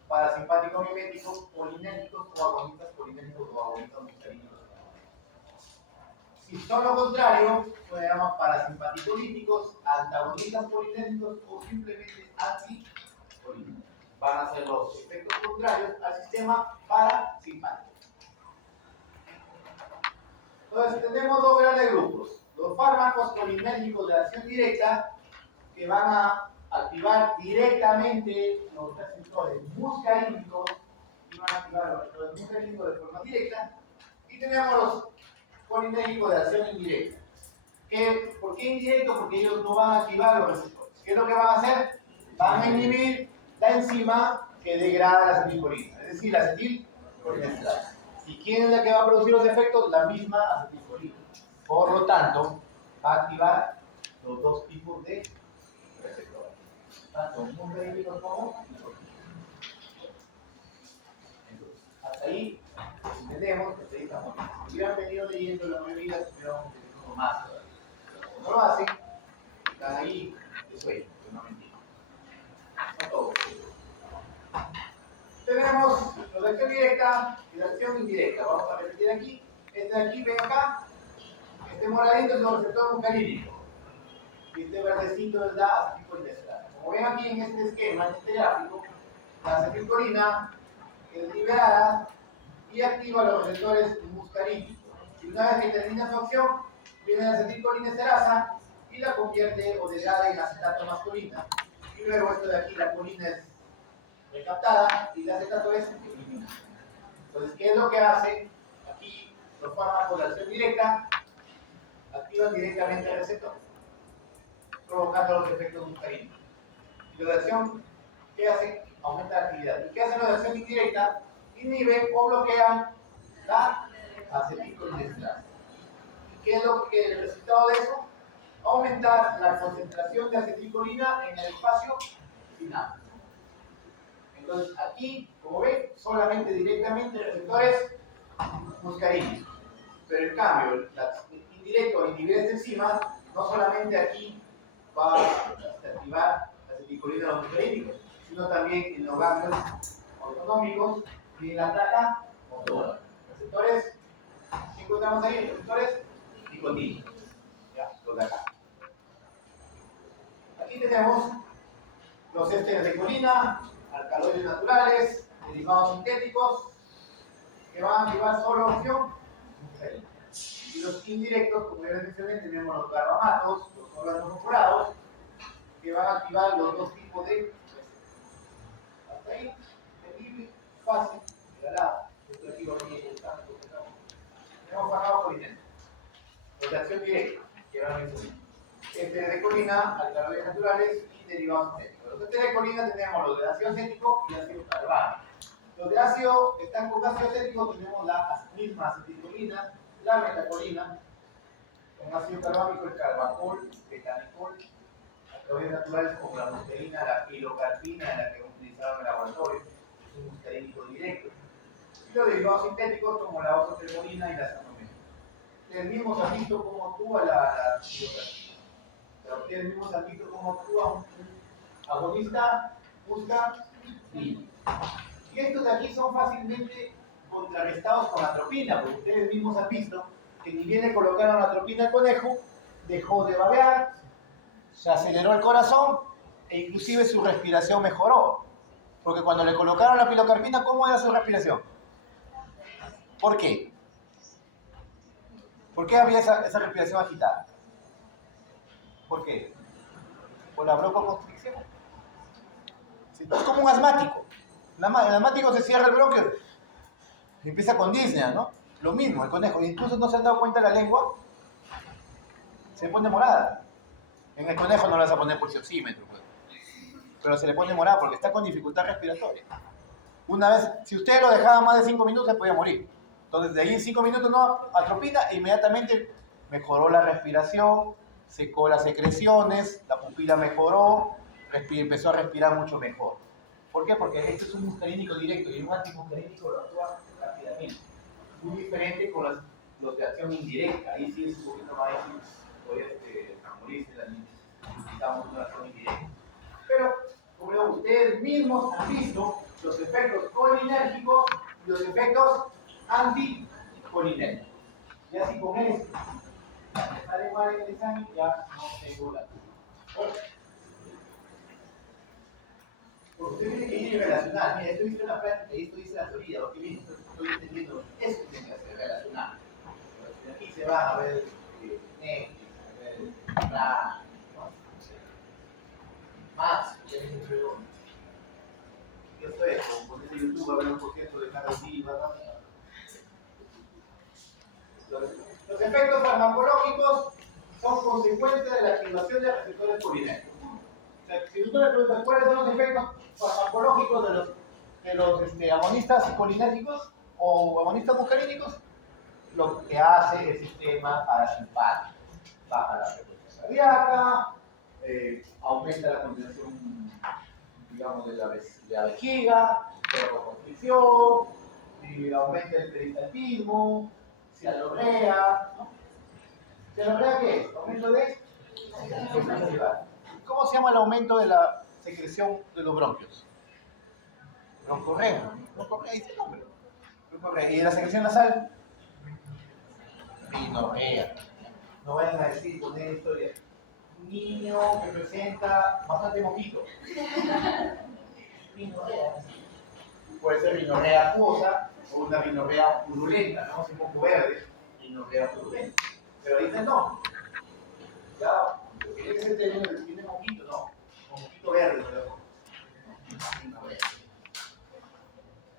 Parasimpáticos miméticos, colinérgicos o agonistas colinérgicos o agonistas muscarínicos. Si son lo contrario, se llaman parasimpaticolíticos, antagonistas colinérgicos o simplemente anticolínicos. Van a ser los efectos contrarios al sistema parasimpático. Entonces tenemos dos grandes grupos. Los fármacos colinérgicos de acción directa que van a activar directamente los receptores muscarínicos y van a activar los receptores muscarínicos de forma directa. Y tenemos los colinérgicos de acción indirecta. ¿Por qué indirecto? Porque ellos no van a activar los receptores. ¿Qué es lo que van a hacer? Van a inhibir la enzima que degrada la acetilcolina, es decir, la acetilcolinesterasa. ¿Y quién es la que va a producir los efectos? La misma acetilcolina. Por lo tanto, va a activar los dos tipos de receptores, tanto muscarínicos como nicotínicos. Entonces, hasta ahí entendemos que ahí estamos. Si hubieran venido leyendo la mayoría, hubiéramos entendido más todavía. Pero como no lo hacen, están ahí de sueño, que no mentira. No todo. Tenemos los de acción directa y de acción indirecta. Vamos a repetir aquí. Este de aquí, ven acá. Este moradito es el receptor muscarínico. Y este verdecito es la acetilcolinesterasa. Como ven aquí en este esquema, en este gráfico, la acetilcolina es liberada y activa los receptores muscarínicos. Y una vez que termina su acción, viene la acetilcolinesterasa y la convierte o degrada en acetato masculina. Y luego esto de aquí, la colina es recaptada y el acetato es eliminado. Entonces, ¿qué es lo que hace? Aquí los fármacos de acción directa activan directamente el receptor, provocando los efectos muscarínicos. Y los de acción, ¿qué hacen? Aumenta la actividad. ¿Y qué hacen los de acción indirecta? Inhiben o bloquean la acetilcolinesterasa. ¿Y qué es el resultado de eso? Aumentar la concentración de acetilcolina en el espacio sináptico. Entonces aquí, como ven, solamente directamente receptores muscarínicos. Pero en cambio, indirecto al inhibir esta enzima, no solamente aquí va a activar la acetilcolina de los muscarínicos, sino también en los ganglios autonómicos y en la placa motora. Receptores, ¿qué encontramos ahí? Receptores nicotínicos. Ya, los de acá. Aquí tenemos los ésteres de colina, alcaloides naturales, derivados sintéticos, que van a activar solo opción muscarina. Y los indirectos, como ya les mencioné, tenemos los carbamatos, los órganos fosforados, que van a activar los dos tipos de receptores. Hasta ahí, entendible, fácil, regalado. Esto aquí lo voy a intentar. Tenemos fármacos colinérgicos. Los de acción directa, que van a mencionar. De colina, alcaloides naturales y derivados sintéticos. Los de colina tenemos los de ácido acético y ácido carbánico. Los de ácido que están con ácido acético tenemos la misma acetilcolina, la metacolina, con ácido carbánico el carbacol, betanicol, alcaloides naturales como la muscarina, la pilocarpina, la que hemos utilizado en el laboratorio, es un muscarínico directo. Y los derivados sintéticos como la ozotremolina y la sanomina. Ustedes mismos han visto cómo actúa la pilocarpina. Pero ustedes mismos han visto cómo actúa un agonista muscarínico. Y estos de aquí son fácilmente contrarrestados con atropina, porque ustedes mismos han visto que ni bien le colocaron atropina al conejo, dejó de babear, se aceleró el corazón e inclusive su respiración mejoró. Porque cuando le colocaron la pilocarpina, ¿cómo era su respiración? ¿Por qué? ¿Por qué había esa respiración agitada? ¿Por qué? Por la broncoconstricción. ¿Sí? Es como un asmático. El asmático se cierra el bronquio y empieza con disnea, ¿no? Lo mismo, el conejo. Incluso no se han dado cuenta la lengua, se pone morada. En el conejo no le vas a poner pulsioxímetro, pues. Pero se le pone morada porque está con dificultad respiratoria. Una vez, si usted lo dejaba más de 5 minutos, se podía morir. Entonces, de ahí en 5 minutos no atropina e inmediatamente mejoró la respiración, secó las secreciones, la pupila mejoró, empezó a respirar mucho mejor. ¿Por qué? Porque este es un muscarínico directo y un antimuscarínico lo actúa rápidamente. Muy diferente con los de acción indirecta. Ahí sí es un poquito más difícil. Puede morirse necesitamos una acción indirecta. Pero, como digo, ustedes mismos han visto los efectos colinérgicos y los efectos anticolinérgicos. Y así con esto, si sale mal el examen, ya no tengo la duda. Porque usted tiene que ir y relacionar. Mira, esto dice la práctica y esto dice la teoría. Lo que viene, estoy entendiendo. Esto tiene que ser relacionar. Aquí se van a ver Netflix, a ver Prime, ¿no? Max, que es el juego. ¿Qué fue eso? Ponete YouTube a ver un poquito de cada día, ¿no? Los efectos farmacológicos son consecuencias de la activación de receptores colinérgicos. O sea, si tú me preguntas cuáles son los efectos farmacológicos de los agonistas colinérgicos o agonistas muscarínicos, lo que hace el sistema parasimpático. Baja la frecuencia cardíaca, aumenta la contención, digamos, de la vejiga, broncoconstricción, aumenta el peristaltismo, cialorrea, ¿no? ¿Cialorrea qué es? Aumento de secreción nasal. ¿Cómo se llama el aumento de la secreción de los bronquios? Broncorrea. Broncorrea dice el nombre. Broncorrea. ¿Y de la secreción nasal? Rinorrea. No vayan a decir, poner historia. Un niño que presenta bastante mosquito. Rinorrea. Puede ser rinorrea acuosa o una rinorrea purulenta, ¿no? Un poco verde. Rinorrea purulenta. Pero dice no. Ya, tiene que ser tiene mosquito, no. Con mosquito verde, pero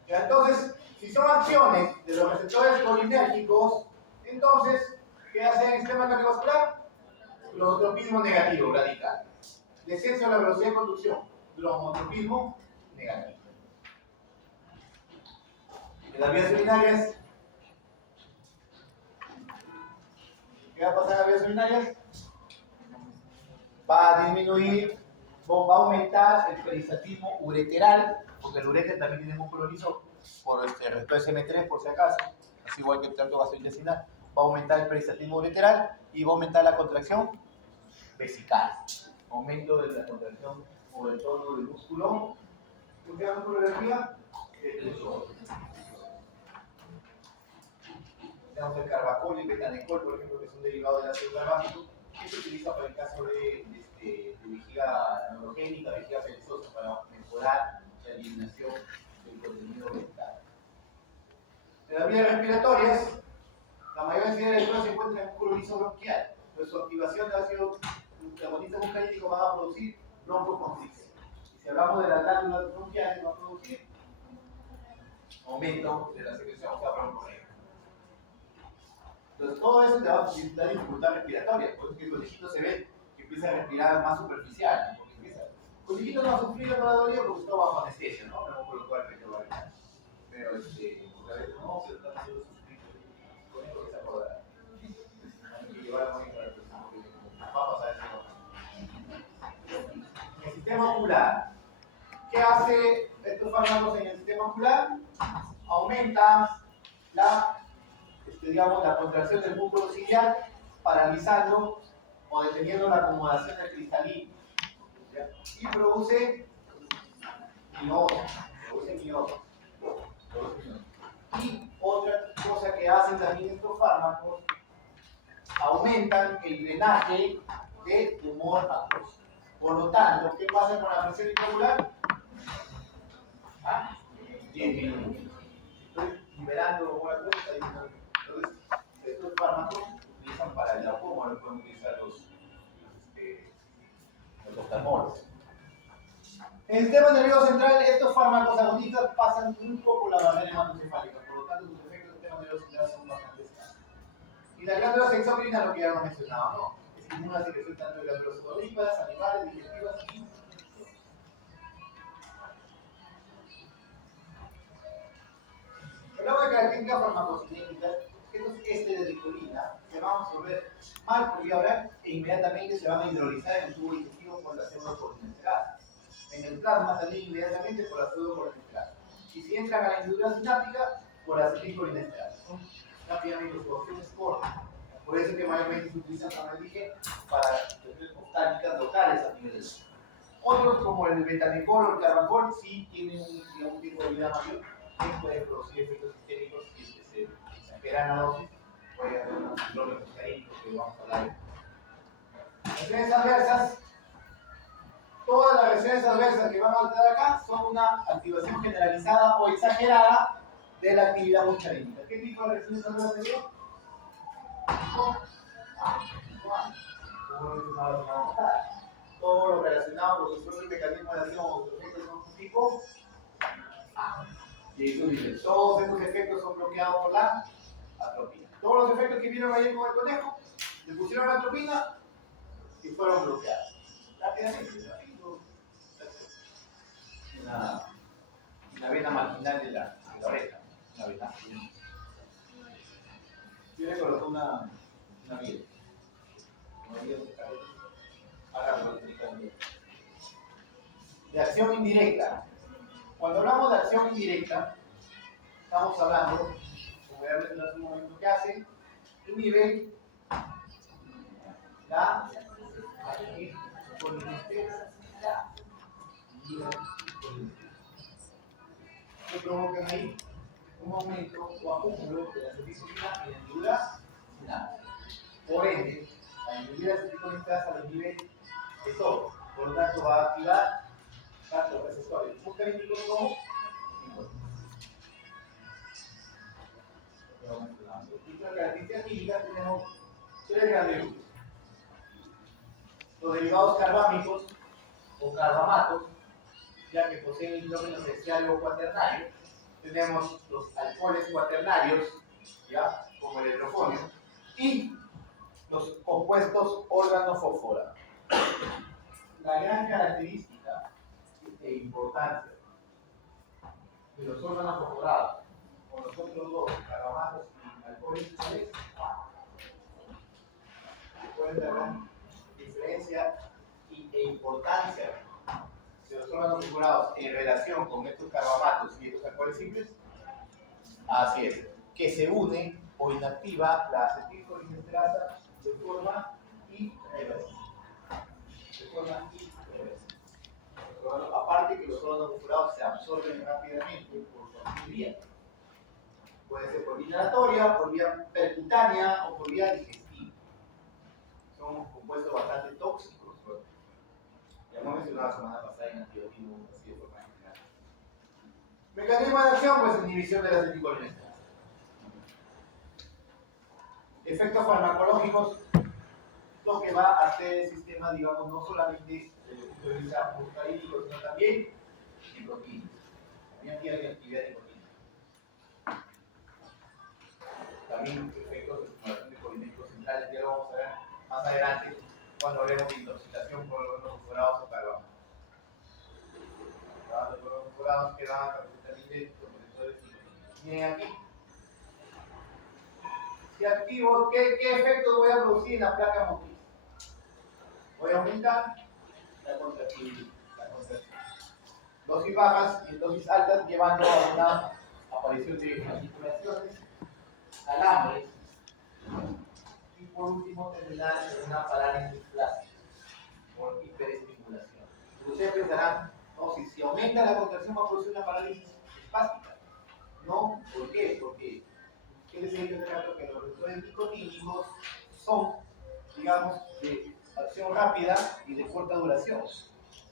ya, entonces, si son acciones de los receptores colinérgicos, entonces, ¿qué hace el sistema cardiovascular? Bromotropismo negativo, radical. Descenso de la velocidad de conducción, bromotropismo negativo. En las vías urinarias, ¿qué va a pasar en las vías urinarias? Va a disminuir, va a aumentar el peristaltismo ureteral, porque el ureter también tiene músculo liso por el receptor SM3 por si acaso, así igual que el tracto gastrointestinal. Va a aumentar el peristaltismo ureteral y va a aumentar la contracción vesical. Aumento de la contracción o del tono del músculo. ¿Por qué músculo de la vejiga? Tenemos el carbacol y el betanecol, por ejemplo, que son derivados del ácido carbámico, que se utiliza para el caso de vejiga neurogénica, vejiga perezosa, para mejorar la eliminación del contenido vegetal. En las vías respiratorias, la mayor densidad de electrones se encuentra en el músculo liso bronquial, pero su activación de ácido agonista muscarínico va a producir broncoconstricción. Y si hablamos de las glándulas bronquiales, va a producir aumento de la secreción, o sea, broncorrea. Entonces, todo eso te va a facilitar dificultad respiratoria. Por eso que el conejito se ve que empieza a respirar más superficial. Porque empieza, el conejito no va a sufrir la dolor porque está bajo anestesia, ¿no? No por lo cual me quedo acá. Pero, porque a veces no, se está haciendo sufrir. El conejo que se acordará. Hay que llevar a morir para el próximo que va a pasar eso. El sistema ocular. ¿Qué hace estos fármacos en el sistema ocular? Aumenta digamos, la contracción del músculo ciliar, paralizando o deteniendo la acomodación del cristalino. ¿Ya? Y produce mioma. Y otra cosa que hacen también estos fármacos, aumentan el drenaje de tumor acuoso. Por lo tanto, ¿qué pasa con la presión intraocular? ¿Ah? 10 minutos. Estoy liberando tumor acuoso. Entonces, estos fármacos se utilizan para el glaucoma, lo pueden utilizar los oftalmólogos. En el sistema nervioso central, estos fármacos agonistas pasan un poco la barrera hematocefálica, por lo tanto, sus efectos en el sistema nervioso central son bastante escasos. Y las glándulas exócrinas, lo que ya hemos mencionado, ¿no? Estimula la secreción tanto de glándulas sudoríparas, animales, digestivas y hablamos de características farmacocinéticas. Estos ésteres de glicolina se van a absorber mal por vía oral e inmediatamente se van a hidrolizar en el tubo digestivo por la pseudocolinesterosa. En el plasma también inmediatamente por la pseudocolinesterosa. Y si entran a la industria sináptica, por la acetilcolinesterasa. Rápidamente su acción es corta. Por eso que mayormente se utilizan, como les dije, para cuestiones oftalmicas locales a nivel del cerebro. Otros, como el betanecol o el carbacol, sí tienen un tiempo de vida mayor que puede producir efectos sistémicos si es que se exageran la dosis, puede haber un síndrome muscarínico que vamos a hablar. Reacciones adversas. Todas las reacciones adversas que vamos a tratar acá son una activación generalizada o exagerada de la actividad muscarínica. ¿Qué tipo de reacciones adversas tenemos? Todo lo relacionado con su mecanismo de acción o sus efectos son su tipo A. Y eso dice, todos estos efectos son bloqueados por la atropina. Todos los efectos que vieron ayer con el conejo, le pusieron la atropina y fueron bloqueados. Rápidamente, rápido. Una vena marginal de la oreja. Una vena. Yo le coloco una miel. De acción indirecta. Cuando hablamos de acción indirecta, estamos hablando, como voy a mencionar hace un momento, que hace inhibe la polinestesia. Que provocan ahí un aumento o acúmulo de la acetilcolina en la hendidura final. Por ende, la inhibida acetilcolina se inhibe de todo. Por lo tanto, va a activar tanto receptores muscarínicos como nicotínicos. Y con las características químicas tenemos tres grandes grupos. Los derivados carbámicos o carbamatos, ya que poseen hidrógeno terciario o cuaternario. Tenemos los alcoholes cuaternarios, ¿ya? Como el hidrofonio, y los compuestos organofosforados. La gran característica e importancia de los órganos fosforados con los otros dos, carbamatos y alcoholes, es pueden ver la diferencia e importancia de los órganos fosforados en relación con estos carbamatos y estos alcoholes simples. Así es, que se une o inactiva la acetilcolinesterasa de forma irreversible. Aparte que los órganos fosforados se absorben rápidamente por cualquier vía. Puede ser por vía inhalatoria, por vía percutánea o por vía digestiva. Son compuestos bastante tóxicos. Ya hemos mencionado la semana pasada en antibióticos, así de forma general. Mecanismo de acción, pues inhibición de la acetilcolinesterasa. Efectos farmacológicos, lo que va a hacer el sistema, digamos, no solamente desde el punto de vista muscarínico, sino también nicotínico. También tiene actividad nicotínica. También efectos de estimulación de colinéticos centrales, ya lo vamos a ver más adelante cuando hablemos de intoxicación por órganos fosforados o carbamatos. Los órganos fosforados quedan perfectamente con receptores nicotínicos. Miren aquí. Si activo, ¿qué efecto voy a producir en la placa motriz? Voy a aumentar la contractividad. Dosis bajas y dosis altas llevando a una aparición de articulaciones, alambres y por último terminar en una parálisis plástica por hiperestimulación. Ustedes pensarán, no, si aumenta la contracción va a producir una parálisis espástica. No, ¿por qué? Porque quiere decir que los receptores nicotínicos son, digamos, de acción rápida y de corta duración.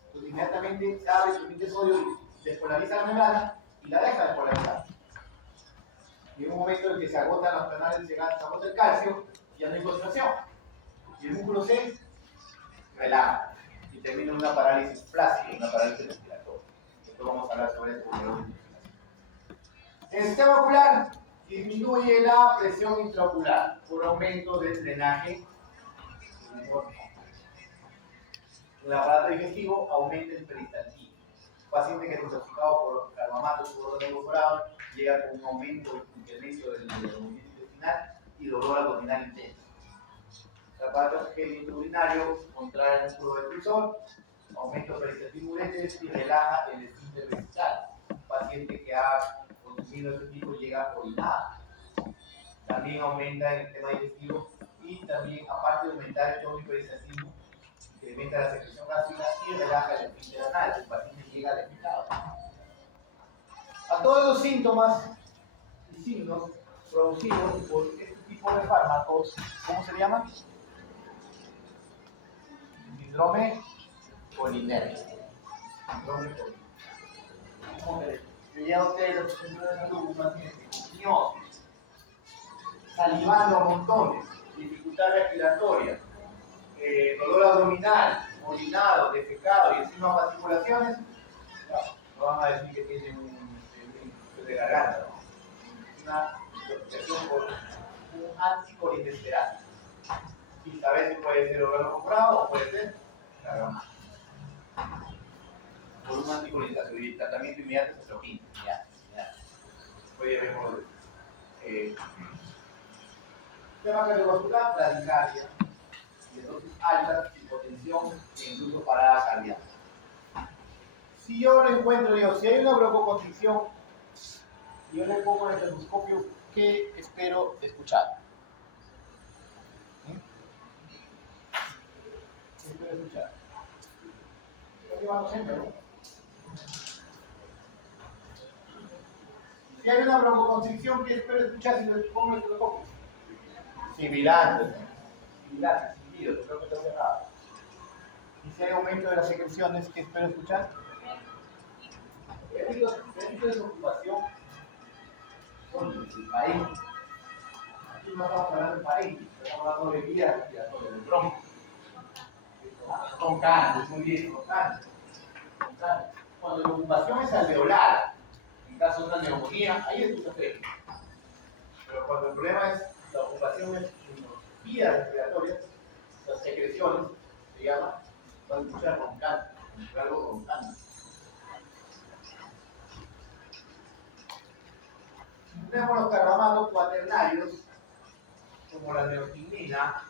Entonces inmediatamente se abre el límite sodio y despolariza la membrana y la deja despolarizar. Y en un momento en el que se agotan los canales, se agota el calcio y ya no hay concentración. Y el músculo se relaja y termina en una parálisis plástica, una parálisis respiratoria. Esto vamos a hablar sobre esto. El sistema ocular disminuye la presión intraocular por aumento del drenaje. El aparato digestivo aumenta el peristaltismo. Un paciente que es intoxicado por carbamatos o órganos fosforados llega con un aumento, incremento del movimiento intestinal y dolor abdominal intenso. El aparato genitourinario contrae el músculo deprusor, aumenta el peristaltismo uretres y relaja el esfínter vesical. Un paciente que ha consumido este tipo llega a orinar. También aumenta el sistema digestivo y también, aparte de aumentar el tono hiperestaltismo, incrementa la secreción gástrica y relaja el esfínter anal. El paciente llega defecado. A todos los síntomas y signos producidos por este tipo de fármacos, ¿cómo se llaman? Síndrome colinérgico. Síndrome colinérgico. Yo ya a ustedes los centros de salud, un paciente con miosis, salivando a montones, dificultad respiratoria, dolor abdominal, orinado, defecado y encima fasciculaciones, no van a decir que tienen un infección de garganta, ¿no? Una intoxicación por un anticolinesteral. Y a veces puede ser órgano comprado o puede ser cargama. Por un anticolinesteral y tratamiento inmediato es atropina. Puede haber tema cardiovascular, bradicardia, y entonces alta, hipotensión e incluso parada cardíaca. Si yo lo encuentro, digo, si hay una broncoconstricción y yo le pongo en el endoscopio, ¿qué espero escuchar? ¿Qué espero escuchar? Estoy llevando siempre, ¿no? Si hay una broncoconstricción, ¿qué espero escuchar si le pongo el endoscopio? Sibilantes, silbidos, creo que está cerrado. Y si hay aumento de las secreciones, ¿qué espero escuchar? Delitos de desocupación son el país. Aquí no estamos hablando del país, estamos hablando de vías respiratorias, del bronco. Roncando, muy bien, roncando. Cuando la ocupación es alveolar, en caso de una neumonía, ahí escucha feo. Pero cuando el problema es la ocupación es en las vías respiratorias, las secreciones, se llama, va a escuchar roncando, algo roncando. Tenemos los carbamatos cuaternarios, como la neostigmina,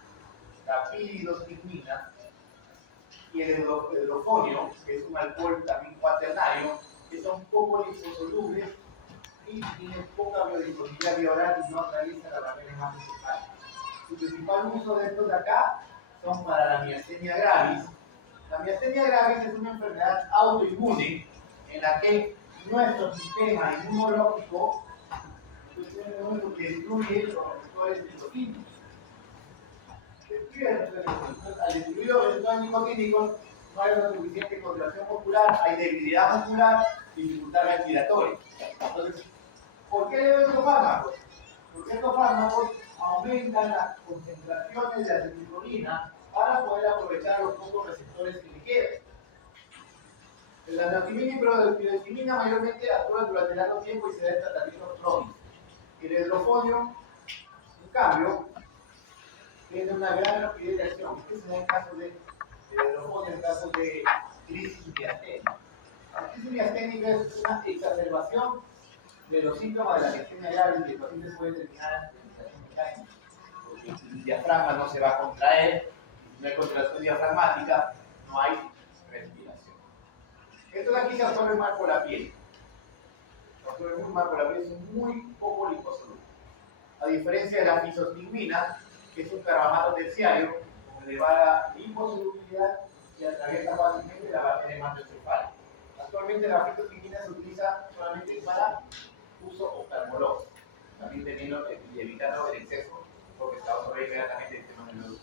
la piridoxtigmina y el hidrofonio, que es un alcohol también cuaternario, que son poco liposolubles y tienen poca biodisponibilidad vía oral y no atraviesan la barrera hematoencefálica. Su principal uso de estos de acá son para la miastenia gravis. La miastenia gravis es una enfermedad autoinmune en la que nuestro sistema inmunológico que destruye los receptores nicotínicos. Al destruir los receptores nicotínicos no hay una suficiente contracción muscular, hay debilidad muscular, dificultad respiratoria. Entonces, ¿por qué le doy estos fármacos? Porque estos fármacos aumentan las concentraciones de acetilcolina para poder aprovechar los pocos receptores que le quedan. La neostigmina y piridoxigmina mayormente actúan durante largo tiempo y se da en tratamiento crónico. El hidrofonio, en cambio, tiene una gran rapidez de acción. Este es el caso de hidrofonio, en caso de crisis miasténica. La crisis miasténica es una exacerbación de los síntomas de la miastenia grave que el paciente puede terminar en ventilación mecánica. Porque el diafragma no se va a contraer, no hay contracción diafragmática, no hay respiración. Esto de aquí se absorbe mal por la piel. Se absorbe muy mal por la piel, es muy poco liposoluble. A diferencia de la fisostigmina, que es un carbamato terciario con elevada liposolubilidad y atraviesa fácilmente la barrera hematoencefálica. Actualmente la fisostigmina se utiliza solamente para uso oftalmológico, también teniendo y evitando el exceso, porque se absorbe inmediatamente el tema nervioso.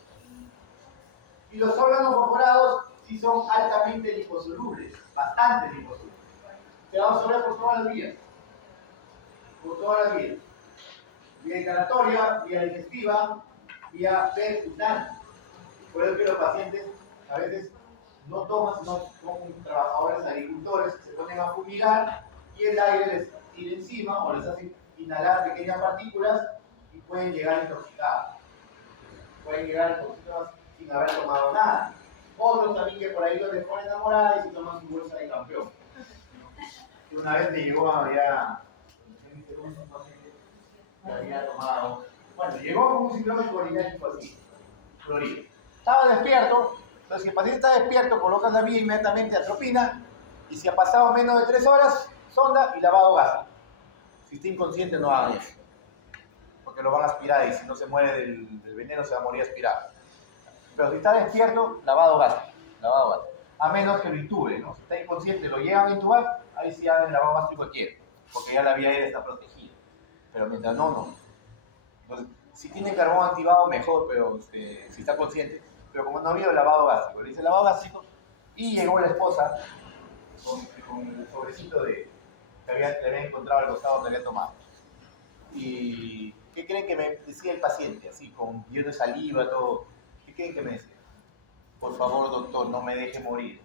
Y los órganos fosforados sí son altamente liposolubles, bastante liposolubles. Se va a absorber por todas las vías. Por todas las vías. Vía inhalatoria, vía digestiva, vía percutánea. Por eso que los pacientes a veces no toman, sino son trabajadores agricultores, se ponen a fumigar y el aire les tira encima o les hace inhalar pequeñas partículas y pueden llegar intoxicados. Pueden llegar intoxicados sin haber tomado nada. Otros también que por ahí los ponen enamorados y se toman su bolsa de campeón. Y una vez me llegó a que había tomado, bueno, llegó con un ciclón colinárico así, clorida. Estaba despierto, entonces si el paciente está despierto, colocas la vía inmediatamente atropina y si ha pasado menos de 3 horas, sonda y lavado gástrico. Si está inconsciente, no hagan eso, porque lo van a aspirar y si no se muere del veneno, se va a morir aspirado. Pero si está despierto, lavado gástrico, a menos que lo intube, ¿no? Si está inconsciente, lo llegan a intubar, ahí sí hagan el lavado gástrico que quieren, porque ya la vía aérea está protegida. Pero mientras no. Entonces, si tiene carbón activado, mejor, pero si está consciente. Pero como no había lavado gástrico, le hice lavado gástrico y llegó la esposa con el sobrecito que le había encontrado al costado donde había tomado. Y ¿Qué creen que me decía el paciente? Así, con lleno de saliva, todo. ¿Qué creen que me decía? Por favor, doctor, no me deje morir.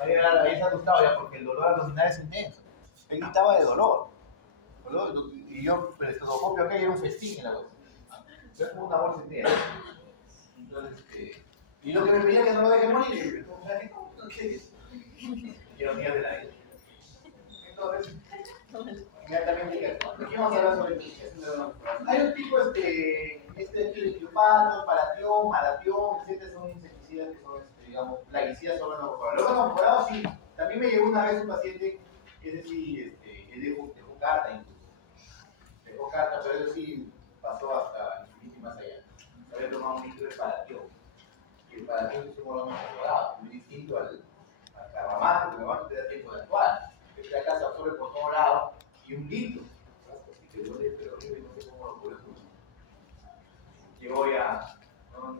Ahí se ha asustado ya porque el dolor abdominal es intenso. Él gritaba de dolor. Y yo, pero el estoscopio acá era un festín en la voz. Es como una bolsa entera. Entonces, y lo que me pedía que no lo deje morir. Entonces, quiero mierda de la vida. Entonces, inmediatamente dije, aquí vamos a hablar sobre investigación de donas corporales. Hay un tipo, de glifosato, paratión, malatión, etc. Son insecticidas que son, digamos, plaguicidas sobre los corporales. Los órganos corporales, sí. También me llegó una vez un paciente, es decir, él dejó carta incluso. Dejó carta, pero eso sí pasó hasta infinito y más allá. Se había tomado un litro de paratión. Y el paratión es un órgano corporal, muy distinto al carbamato, que carbamato te da tiempo de actuar. Este acá se absorbe por todos lados y un litro. Así que duele, pero horrible, no sé cómo lo puedo escuchar. Llegó ya,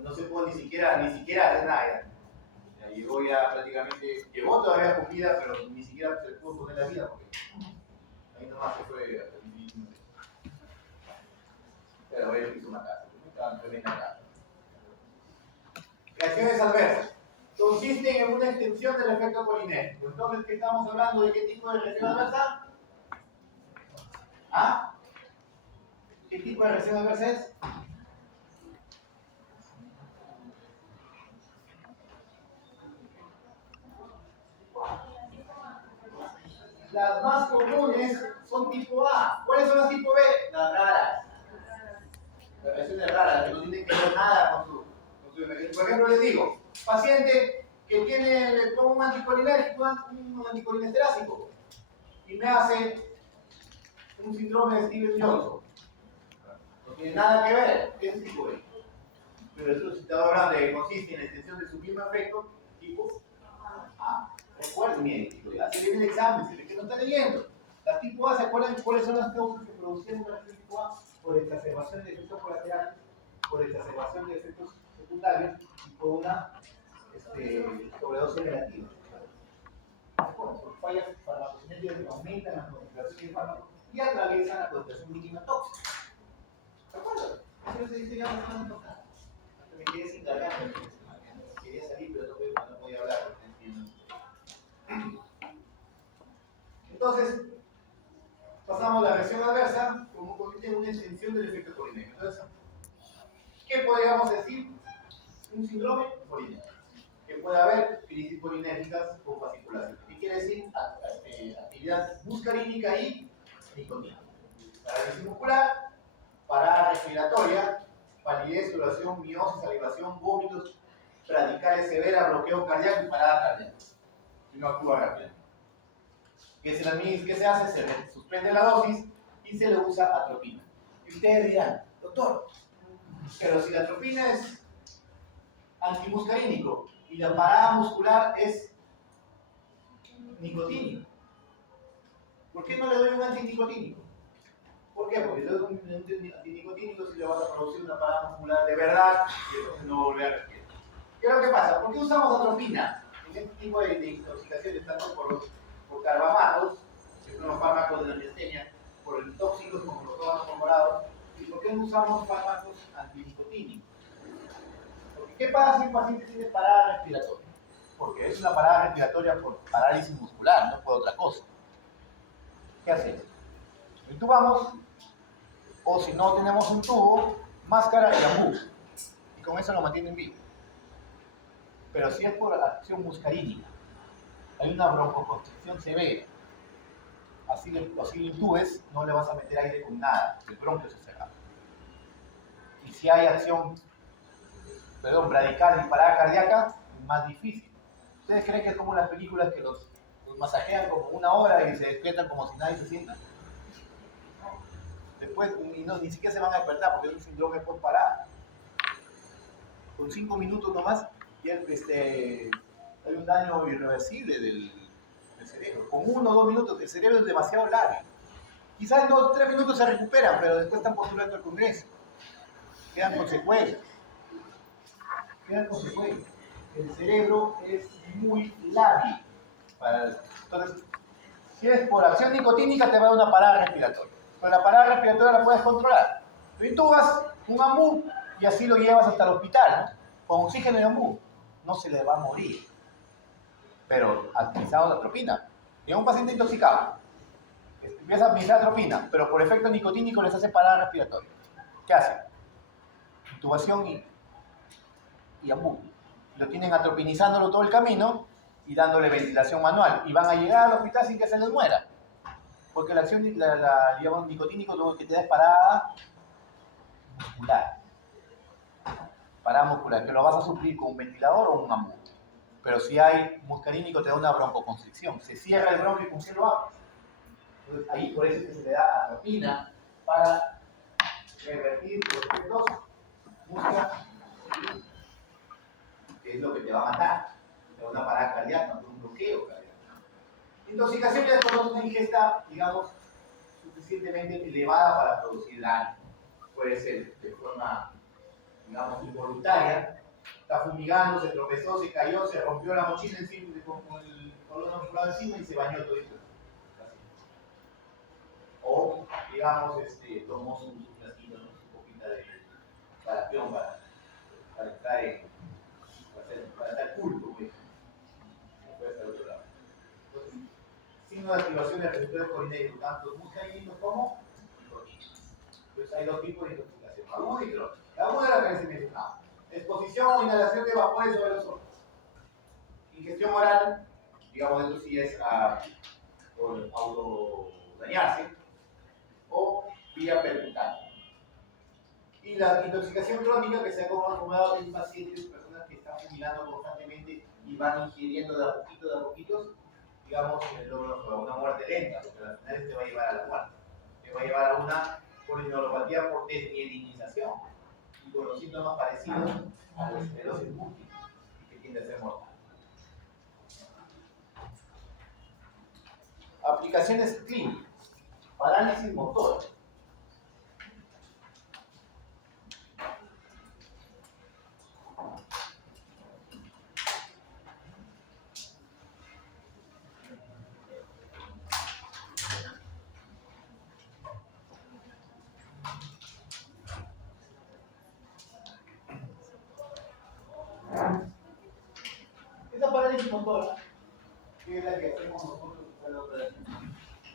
no se pudo ni siquiera hacer nada. Ya llegó ya prácticamente, llegó todavía comida, pero ni siquiera se le pudo poner la vida porque ahí nomás se fue hasta el mismo. Pero él hizo una casa, una tremenda casa. Reacciones adversas. Consisten en una extensión del efecto colinérgico. Entonces, ¿qué estamos hablando? ¿De qué tipo de reacción adversa? ¿Ah? ¿Qué tipo de reacción adversa es? Las más comunes son tipo A. ¿Cuáles son las tipo B? Las raras. Las reacciones raras, que no tienen que ver nada con su efecto. Por ejemplo, les digo, paciente que le pongo un anticolinérgico, un anticolinesterásico, y me hace un síndrome de Stevens-Johnson. No tiene nada que ver, es tipo B. Pero el suscitador grande que consiste en la extensión de su mismo efecto, tipo A. Recuerden bien, hace bien el examen, se ve que no está leyendo. Las tipo A, ¿se acuerdan cuáles son las causas que producían una reacción tipo A? Por exacerbación de efectos colaterales, por exacerbación de efectos secundarios y por una sobredosis negativa. Por fallas farmacocinéticas que aumentan la concentración de fármacos y atraviesan la concentración mínima tóxica. ¿De acuerdo? Eso se dice ya la semana pasada. Me quedé sin garganta. Quería salir, pero no podía hablar. Entonces, pasamos a la reacción adversa como consiste en una extensión del efecto colinérgico. Entonces, ¿qué podríamos decir? Un síndrome colinérgico. Que puede haber crisis colinérgicas con fasciculación. ¿Qué quiere decir? Actividad muscarínica y nicotina. Parálisis muscular, parada respiratoria, palidez, sudoración, miosis, salivación, vómitos, radicales severas, bloqueo cardíaco y parada cardíaca. Si no actúa rápidamente. ¿Qué se hace? Se suspende la dosis y se le usa atropina. Y ustedes dirán, doctor, pero si la atropina es antimuscarínico y la parada muscular es nicotínico, ¿por qué no le doy un antinicotínico? ¿Por qué? Porque si le doy un antinicotínico si le vas a producir una parada muscular de verdad y entonces no volver a respirar. ¿Qué es lo que pasa? ¿Por qué usamos atropina en este tipo de intoxicaciones, tanto por carbamatos, que son los fármacos de la miastenia, por el tóxicos como los órganos corporados? ¿Y por qué no usamos fármacos antinicotínicos? Porque ¿qué pasa si un paciente tiene parada respiratoria? Porque es una parada respiratoria por parálisis muscular, no por otra cosa. ¿Qué hacemos? Intubamos, o si no tenemos un tubo, máscara y ambú. Y con eso lo mantienen vivo. Pero si es por acción muscarínica, hay una broncoconstricción severa, así lo intubes, no le vas a meter aire con nada, el bronquio se cerrado. Y si hay acción, bradicardia y parada cardíaca, es más difícil. ¿Ustedes creen que es como las películas que los masajean como una hora y se despiertan como si nadie se sienta? Después ni siquiera se van a despertar porque es un síndrome por parada. Con 5 minutos nomás ya hay un daño irreversible del cerebro. Con 1 o 2 minutos el cerebro es demasiado largo. Quizás en 2 o 3 minutos se recuperan, pero después están postulando al Congreso. Quedan con secuelas. El cerebro es muy lábil. Entonces, si es por acción nicotínica, te va a dar una parada respiratoria. pero la parada respiratoria la puedes controlar. Tú intubas un ambú y así lo llevas hasta el hospital, ¿no? Con oxígeno y ambú. No se le va a morir, pero administrado la atropina. Y a un paciente intoxicado, empieza a administrar atropina, pero por efecto nicotínico les hace parada respiratoria. ¿Qué hace? Intubación y ambú. Lo tienen atropinizándolo todo el camino y dándole ventilación manual. Y van a llegar al hospital sin que se les muera. Porque la acción, digamos, nicotínico lo que te da es parada muscular. Parada muscular, que lo vas a suplir con un ventilador o un ambú. Pero si hay muscarínico te da una broncoconstricción. Se cierra el bronco y ¿con qué lo haces? Entonces ahí por eso es que se le da atropina para revertir los efectos musca, que es lo que te va a matar. Te da una parada cardíaca, un bloqueo cardíaco. Intoxicación ya es cuando una ingesta, digamos, suficientemente elevada para producir daño. Puede ser de forma, digamos, involuntaria. Está fumigando, se tropezó, se cayó, se rompió la mochila encima, con el colón enflado encima y se bañó todo esto. O, digamos, tomó su flasquito, ¿no? Su copita de paración para estar en, para estar culto, pues. No puede estar al otro lado. Entonces, signo de activación de receptores colinérico, tanto muscarínicos como nicotínicos. Entonces hay dos tipos de intoxicación, aguda y crónica. La aguda es la que les he mencionado. Exposición o inhalación de vapores sobre los ojos. Ingestión oral, digamos, esto sí es por autodañarse, o vía percutánea. Y la intoxicación crónica que se ha comprobado en pacientes, personas que están fumigando constantemente y van ingiriendo de a poquitos, digamos, a una muerte lenta, porque al final te va a llevar a la muerte. Te va a llevar a una polineuropatía por desmielinización y con los síntomas parecidos a la esclerosis múltiple, que tiende a ser mortal. Aplicaciones clínicas. Parálisis motora. Esa parálisis motora, que es la que hacemos nosotros después de la operación.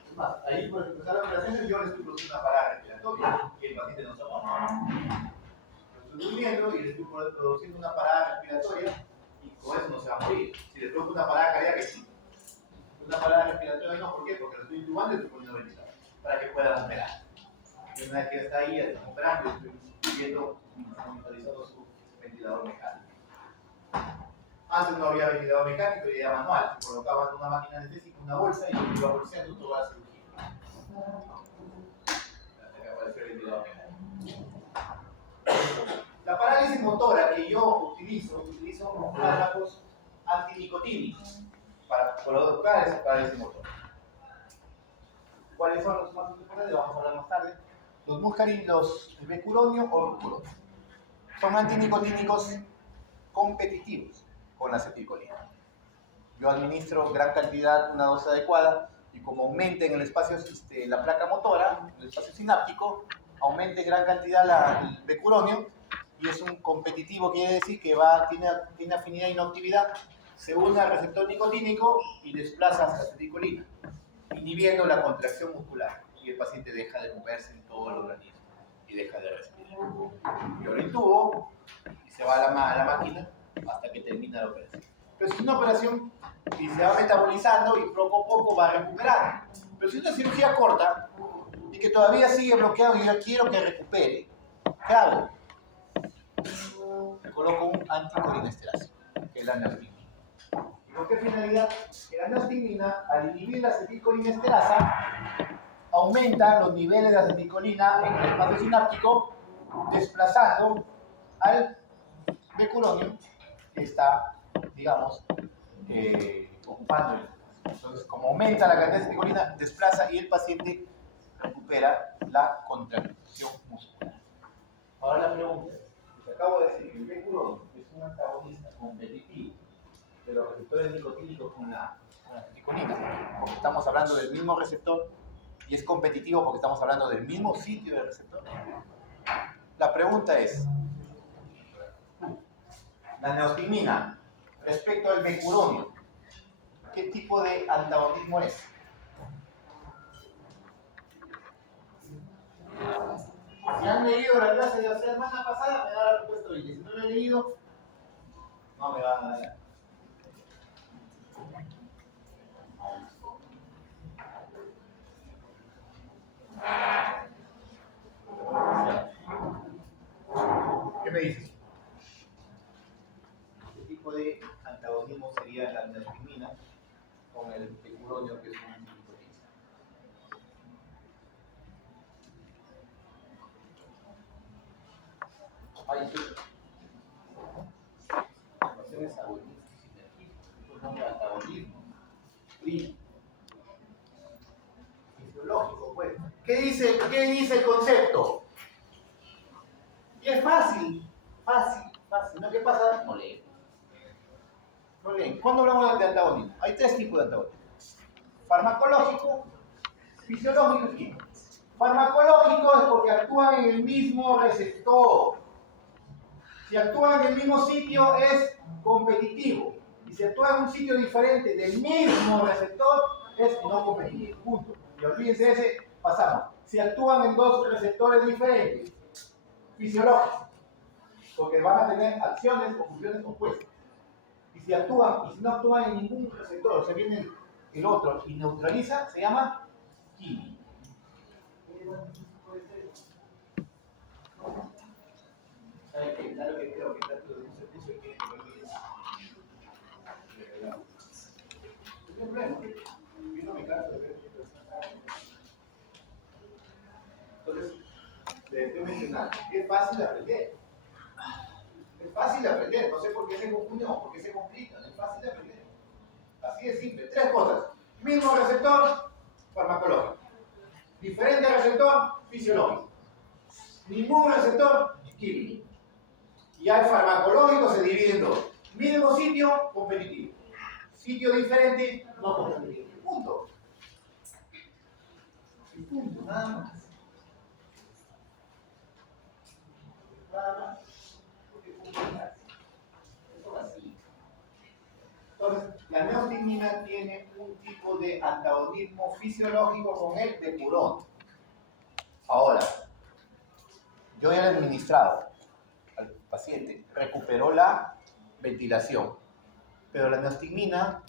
Es más, ahí por empezar la operación yo le estoy produciendo una parada respiratoria y el paciente no se aguanta. Lo estoy durmiendo y le estoy produciendo una parada respiratoria y con eso no se va a morir. Si le produzco una parada cardíaca, sí. Una parada respiratoria no, ¿por qué? Porque lo estoy intubando y le estoy poniendo ventilador para que pueda operar. Y una vez que ya está ahí, ya estamos operando y estoy viendo, monitorizando su ventilador mecánico. Antes no había ventilador mecánico y era manual. Se colocaban una máquina anestésica, una bolsa y yo iba bolseando toda la cirugía. Hasta que apareció el ventilador mecánico. La parálisis motora que yo utilizo fármacos antinicotínicos para provocar esa parálisis motora. ¿Cuáles son los más importantes? Vamos a hablar más tarde. Los muscarínicos, el becuronio o rucuronio. Son antinicotínicos competitivos con la acetilcolina. Yo administro gran cantidad, una dosis adecuada, y como aumenta en el espacio, la placa motora, el espacio sináptico, aumenta en gran cantidad el becuronio, y es un competitivo, quiere decir que tiene afinidad y no actividad, se une al receptor nicotínico y desplaza hasta la acetilcolina, inhibiendo la contracción muscular, y el paciente deja de moverse en todo el organismo y deja de respirar. Yo lo intubo y se va a la máquina hasta que termina la operación. Pero si es una operación y se va metabolizando y poco a poco va recuperando. Pero si es una cirugía corta y que todavía sigue bloqueado y yo quiero que recupere, ¿qué hago? Me coloco un anticolinesterásico, que es la neostigmina. ¿Y con qué finalidad? Que la neostigmina, al inhibir la acetilcolinesterasa, aumenta los niveles de acetilcolina en el espacio sináptico, desplazando al becuronio que está, digamos, ocupando el espacio. Entonces, como aumenta la cantidad de acetilcolina, desplaza y el paciente recupera la contracción muscular. Ahora la pregunta, les acabo de decir que el becuronio es un antagonista competitivo de los receptores nicotínicos con la acetilcolina, porque estamos hablando del mismo receptor y es competitivo porque estamos hablando del mismo sitio del receptor. La pregunta es, la neostigmina respecto al mecuronio, ¿qué tipo de antagonismo es? Si han leído la clase de la semana pasada, me da la respuesta hoy. Si no lo he leído, no me van a dar. ¿Qué me dices? ¿Qué tipo de antagonismo sería la neostigmina con el mecuronio, que es un antibiótico? Ay, sí. Ecuaciones agonismo, sinergismo, es un nombre de antagonismo. Fisiológico, pues. ¿Qué dice el concepto? Y es fácil. ¿No? ¿Qué pasa? No leen. No leen. ¿Cuándo hablamos de antagonismo? Hay tres tipos de antagonismo: farmacológico, fisiológico y químico. Farmacológico es porque actúan en el mismo receptor. Si actúan en el mismo sitio es competitivo. Y si actúan en un sitio diferente del mismo receptor es no competitivo. Punto. Y olvídense de ese, pasamos. Si actúan en dos receptores diferentes, fisiológicos, porque van a tener acciones o funciones opuestas. Y si no actúan en ningún receptor, se viene el otro y neutraliza, se llama químico. ¿Sabe qué? Claro que creo que tanto de un servicio que no hay problema. Yo no me canso de ver. Entonces, les estoy mencionando, es fácil de aprender. Es fácil de aprender, no sé por qué se confunde o por qué se complica, es fácil de aprender. Así de simple, tres cosas. Mismo receptor, farmacológico. Diferente receptor, fisiológico. Ningún receptor, químico. Y al farmacológico se divide en dos. Mismo sitio, competitivo. Sitio diferente, no competitivo. Punto. Y punto, nada más. Nada más. Porque funciona. Eso es así. Entonces, la neostigmina tiene un tipo de antagonismo fisiológico con el depurón. Ahora, yo ya le he administrado al paciente, recuperó la ventilación, pero la neostigmina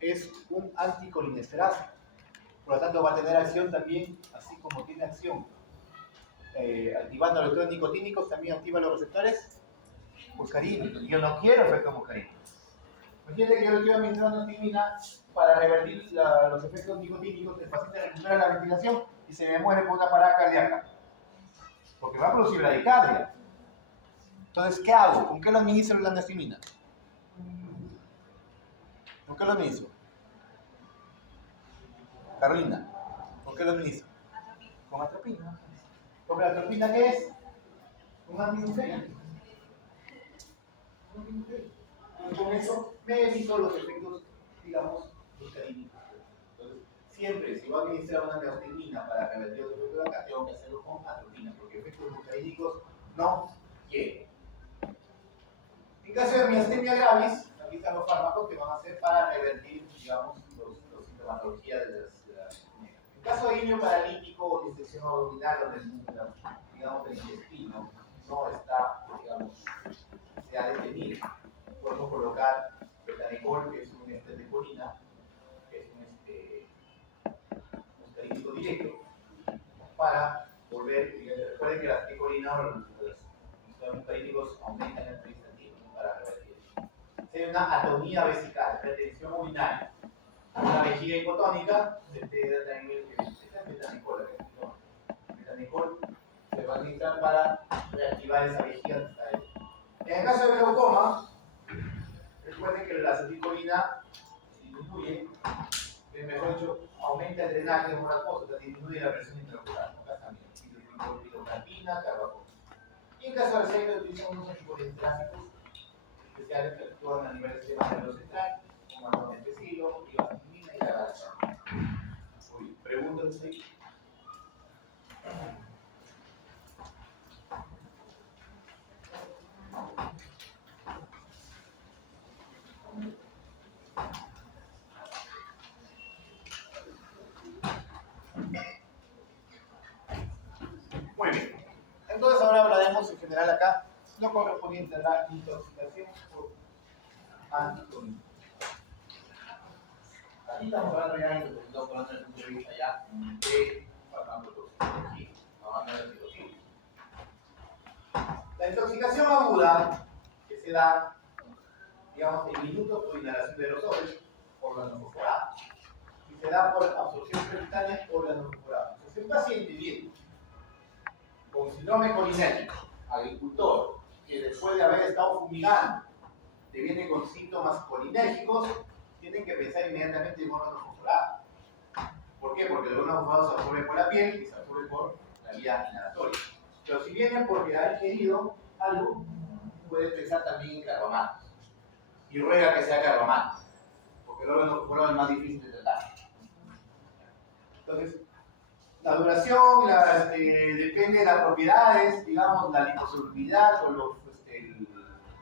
es un anticolinesterasa, por lo tanto va a tener acción también, así como tiene acción activando los receptores nicotínicos, también activa los receptores muscarínicos. Yo no quiero efectos muscarínicos. Imagínate que yo le estoy administrando neostigmina para revertir los efectos nicotínicos, el paciente recupera la ventilación y se me muere por una parada cardíaca, porque va a producir bradicardia. Entonces, ¿qué hago? ¿Con qué lo administro la neostigmina? ¿Con qué lo administro? Carolina, ¿con qué lo administro? Con atropina. ¿Porque la atropina qué es? Un antinucleíno. Y con eso me evito los efectos, digamos, muscarínicos. Entonces, siempre, si voy a administrar una neostigmina para revertir los efectos de acá, tengo que hacerlo con atropina, porque efectos muscarínicos no quiero. En caso de miastenia gravis, aquí están los fármacos que van a ser para revertir, digamos, la sintomatología de las. En caso de ileo paralítico o disección abdominal o digamos, del intestino, no está, digamos, se ha detenido. Podemos colocar betanicol, que es un de colina, que es un muscarínico directo, para volver. Recuerden que las ecolinas los muscarínicos aumentan el peristantino para revertir. Si hay una atonía vesical, retención urinaria, una vejiga hipotónica, se te da también el betanicol. Betanicol se va a administrar para reactivar esa vejiga. En el caso de glaucoma, recuerden que la acetilcolina disminuye, mejor dicho, aumenta el drenaje de moracoso, disminuye la presión intraocular. Acá también, hidroxapina, carbacol. Y en caso de aceite, utilizamos unos anticolinestéricos especiales que actúan a nivel del sistema nervioso central, como el montepecilo, ibastimina y la galaxia. Pregunta usted. lo correspondiente a la intoxicación por anticolín. Aquí estamos hablando ya de desde el punto de vista ya de farmacología, hablando de cirugía. La intoxicación aguda que se da, digamos, en minutos por inhalación de aerosoles, órganos perforados. Y se da por absorción percutánea, órganos perforados. Si un paciente viene con síndrome colinérgico, agricultor, que después de haber estado fumigando, te viene con síntomas colinérgicos, tienen que pensar inmediatamente en órganos perforados. ¿Por qué? Porque el órgano perforado se absorbe por la piel y se absorbe por la vía inhalatoria. Pero si viene porque ha ingerido algo, puedes pensar también en carbomatos. Y ruega que sea carbomato, porque el órgano perforado es más difícil de tratar. Entonces, la duración depende de las propiedades, digamos, la liposolubilidad o los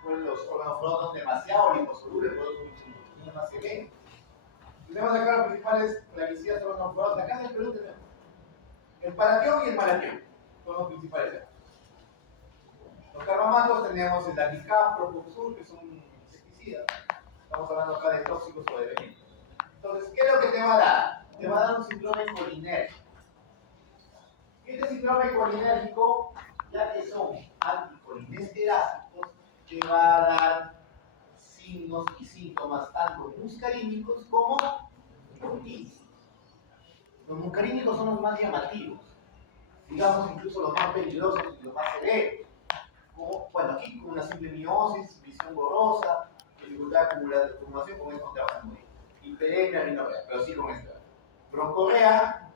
órganos perforados son demasiado liposolubles, por eso no se ven. Tenemos acá los principales plaguicidas son los perforados. Acá en el Perú tenemos el paratión y el malatión, son los principales. Los carbamatos tenemos el Danicap, Propoxur, que son insecticidas. Estamos hablando acá de tóxicos o de venenos. Entonces, ¿qué es lo que te va a dar? Te va a dar un síndrome colinérgico. Este síndrome colinérgico, ya que son anticolinesteráticos, te va a dar signos y síntomas tanto muscarínicos como nicotínicos. Los muscarínicos son los más llamativos, digamos incluso los más peligrosos y los más severos. Como, bueno, aquí con una simple miosis, visión borrosa, dificultad de acumulación, con esto te vas a morir. Hiperemia, rinorrea, pero sí con esto. Broncorrea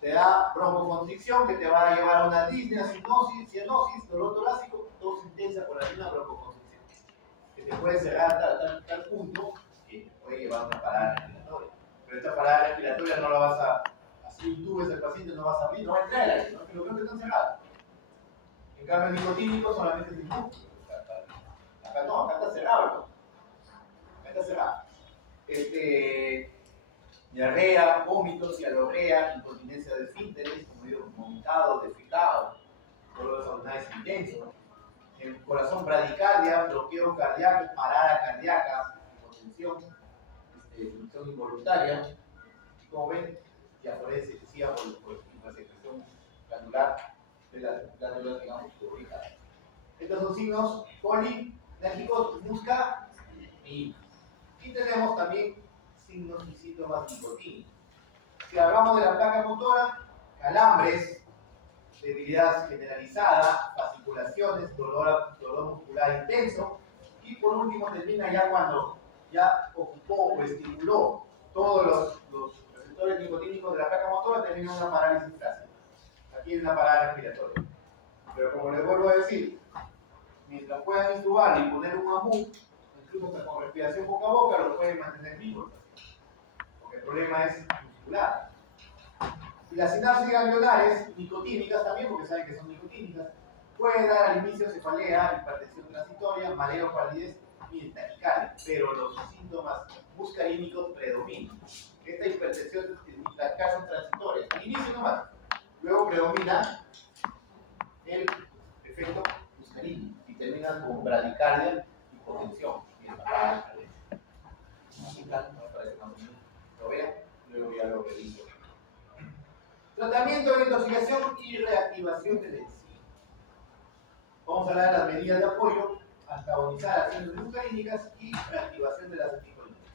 te da broncoconstricción que te va a llevar a una disnea, cianosis, dolor torácico, tos intensa por la misma broncoconstricción, que te puede cerrar a tal punto que te puede llevar a una parada respiratoria. Pero esta parada respiratoria no la vas a, así intubes al paciente, no vas a abrir, no va a entrar el aire, ¿no? Que lo veo que están cerrados. En cambio, el nicotínico solamente es el músculo. Acá no, acá está cerrado. Acá está cerrado. Diarrea, vómitos, cialorrea, incontinencia de esfínteres, como digo, vomitado, defecado, dolores abdominales intensos, el corazón bradicardia, bloqueo cardíaco, parada cardíaca, hipotensión, función involuntaria, y como ven, diaforesis excesiva por la secreción glandular de las glándulas, digamos, ubicadas. Estos son signos colinérgicos, musca y tenemos también signos y síntomas nicotínicos. Si hablamos de la placa motora, calambres, debilidad generalizada, fasciculaciones, dolor muscular intenso, y por último termina ya cuando ya ocupó o estimuló todos los receptores nicotínicos de la placa motora, termina una parálisis flácida. Aquí es una parada respiratoria. Pero como les vuelvo a decir, mientras puedan intubar y poner un mamú, incluso hasta con respiración boca a boca, lo pueden mantener vivo. Porque el problema es muscular. Y las sinapsis ganglionares, nicotínicas también, porque saben que son nicotínicas, pueden dar al inicio cefalea, hipertensión transitoria, mareo, palidez y taquicardia, pero los síntomas muscarínicos predominan. Esta hipertensión y taquicardia son transitorias, al inicio nomás. Luego predomina el efecto muscarínico y termina con bradicardia, hipotensión y el parada lo vean, luego ya lo reviso. Tratamiento de intoxicación y reactivación de la enzima. Vamos a hablar de las medidas de apoyo, antagonizar acciones muscarínicas y reactivación de las anticolínicas.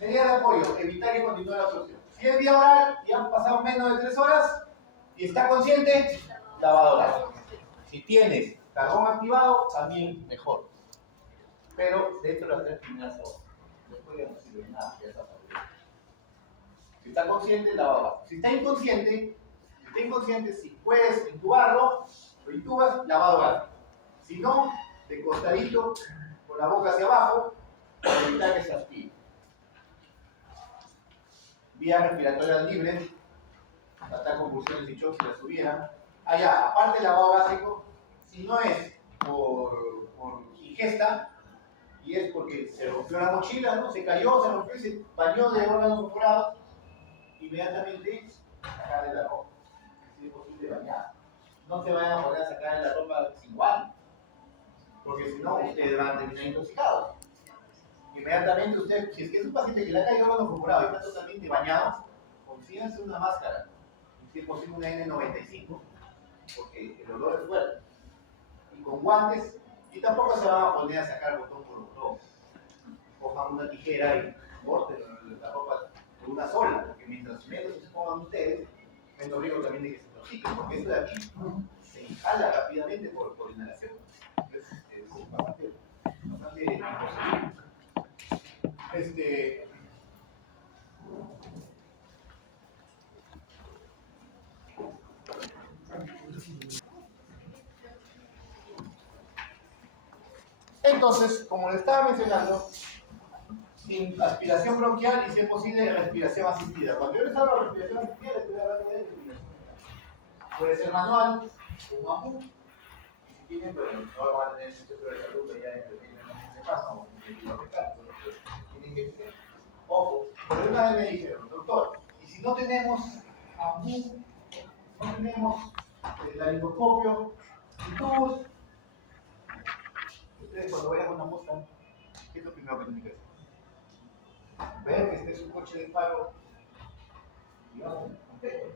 Medidas de apoyo, evitar que continúe la absorción. Si es vía oral y han pasado menos de 3 horas y está consciente, lavado oral. Si tienes carbón activado, también mejor. Pero dentro de las 3 primeras horas. Después ya no sirve nada, ya está saliendo. Si está consciente, lavado oral. Si está inconsciente, si puedes intubarlo, lo intubas, lavado oral. Si no, de costadito, con la boca hacia abajo, para evitar que se aspire. Vías respiratorias libres, tratar convulsiones y shock si las tuvieran. Allá, aparte del lavado básico, si no es por ingesta, y es porque se rompió la mochila, ¿no? Se cayó, se rompió y se bañó de órganos perforados, inmediatamente sacarle la ropa, si es posible bañar. No se vayan a poner a sacar la ropa sin guantes. porque si no, ustedes van a terminar intoxicados. Inmediatamente usted, si es que es un paciente que le ha caído órgano furado y está totalmente bañado, consíganse una máscara, si es posible una N95, porque el olor es fuerte. Y con guantes, y tampoco se van a poner a sacar botón por botón. Cojan una tijera y corten la ropa con una sola, porque mientras menos se pongan ustedes, menos riesgo también de que se intoxiquen, porque esto de aquí se inhala rápidamente por inhalación. Entonces, es bastante imposible. Entonces, como le estaba mencionando, sin aspiración bronquial y si es posible respiración asistida. Cuando yo les hablo de respiración asistida, les estoy hablando de respiración. Puede ser manual, un bambú, y si tienen, pero no van a tener un centro de salud ya en ese caso, o en el hospital, tienen que tener. Ojo, pero una vez me dijeron, doctor, y si no tenemos bambú, no tenemos laringoscopio, y tubos, ustedes cuando vayan a una muestra, ¿qué es lo primero que tienen que hacer? Ver que este es un coche de paro, digamos, completo.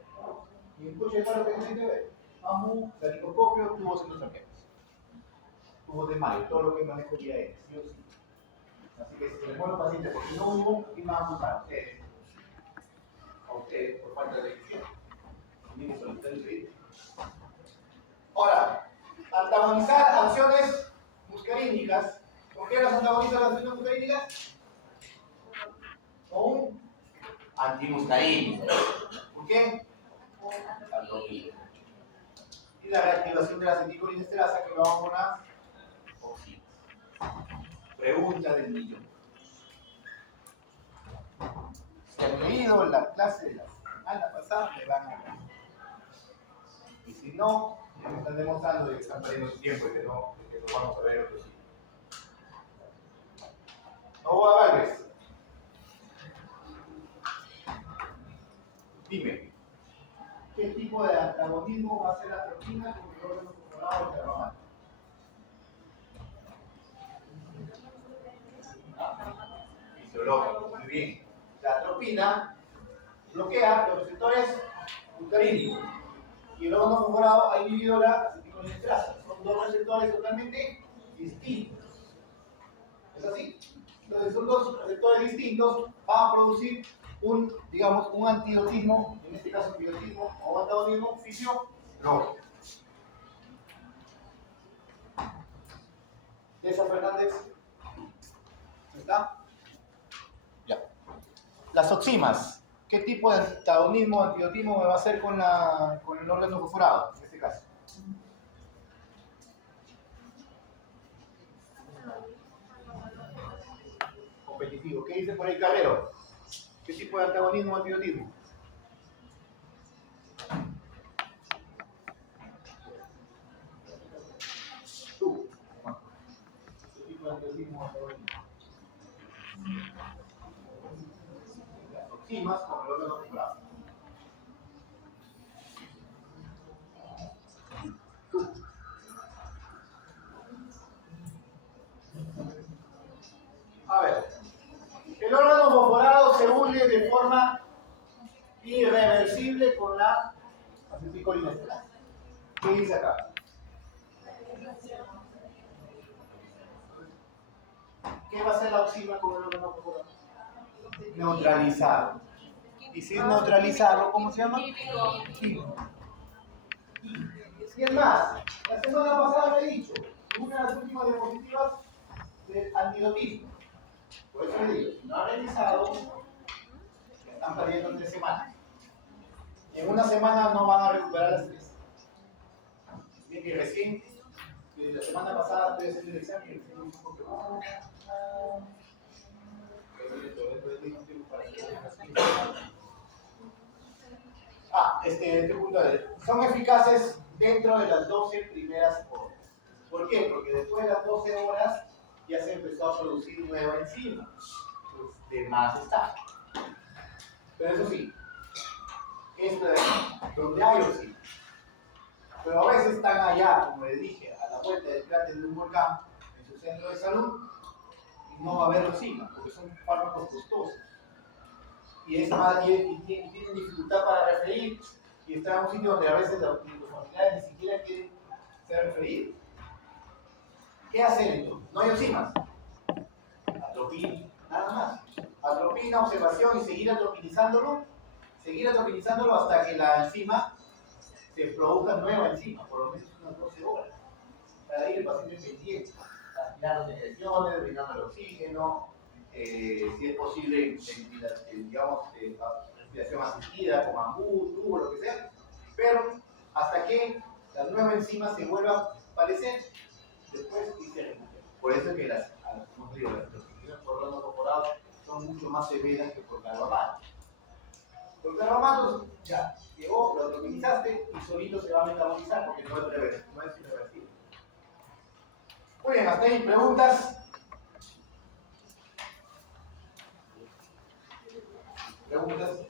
Y el coche de paro que tiene que ver, AMU, laringoscopio, tubos endosarquianos, tubos de mayo, todo lo que manejo día es, sí o sí. Así que si se les muere un paciente porque no hubo, ¿quién va a buscar? A ustedes por falta de decisión. Tienen que solicitar el pedido. Ahora, antagonizar acciones muscarínicas. ¿Por qué las antagoniza las acciones muscarínicas? Con un antimuscarínico. ¿Por qué? Atropina. Y la reactivación de la acetilcolinesterasa que vamos con las oxinas. Pregunta del millón. Si han leído la clase de la semana pasada, me van a ver. Y si no, ya me están demostrando que están perdiendo su tiempo y que no vamos a ver otro sitio. Novoa Valves. Dime, ¿qué tipo de antagonismo va a hacer la atropina con el órgano controlado de trabajar? Fisiológico, muy bien. La atropina bloquea los receptores muscarínicos y el órgano controlado ha inhibido la acetilcolinesterasa. Son dos receptores totalmente distintos. ¿Es así? Entonces son dos receptores distintos, van a producir digamos, un antidotismo, en este caso antidotismo o antagonismo fisiológico. César Fernández, ¿está? Ya. Las oximas, ¿qué tipo de antagonismo o antidotismo me va a hacer con el órgano fosforado, en este caso? Competitivo. ¿Qué dice por ahí Carrero? ¿Qué tipo de antagonismo o antidotismo? Tú. ¿Qué tipo de antidotismo o antagonismo? Las oximas con el órgano fosforado. Tú. A ver, el órgano fosforado se une de forma irreversible con la acetilcolinesterasa. ¿Qué dice acá? ¿Qué va a hacer la oxima con el órgano fosforado? Neutralizarlo. Y si es neutralizarlo, ¿cómo se llama? Químico. Y es más, la semana pasada le he dicho, una de las últimas diapositivas del antidotismo. Por eso le digo, si no ha realizado, están perdiendo 3 semanas. Y en una semana no van a recuperar las 3. Bien que recién, desde la semana pasada estoy haciendo el examen y recién hice un poco. Este punto de son eficaces dentro de las 12 primeras horas. ¿Por qué? Porque después de las 12 horas ya se empezó a producir nueva enzima. Pues de más está. Pero eso sí, esto de aquí, donde hay oxígeno. Pero a veces están allá, como les dije, a la vuelta del cráter de un volcán, en su centro de salud, no va a haber enzimas, porque son fármacos costosos. Y es más, y tienen dificultad para referir, y está en un sitio donde a veces los familiares ni siquiera quieren ser referidos. ¿Qué hacer entonces? No hay enzimas. Atropina, nada más. Atropina, observación y seguir atropinizándolo hasta que la enzima se produzca nueva enzima, por lo menos unas 12 horas. Para ir el paciente pendiente, mirando inyecciones, brindando el oxígeno, si es posible, digamos, respiración asistida, con ambú, tubo, lo que sea, pero hasta que la nueva enzima se vuelva a aparecer, después y se recupera. Por eso es que como te digo, las toxinas por ronda corporal son mucho más severas que por carbamatos. Por carbamatos, ya, llegó, lo atropinizaste y solito se va a metabolizar porque no es irreversible. Muy bien, hasta ahí, ¿preguntas? ¿Preguntas?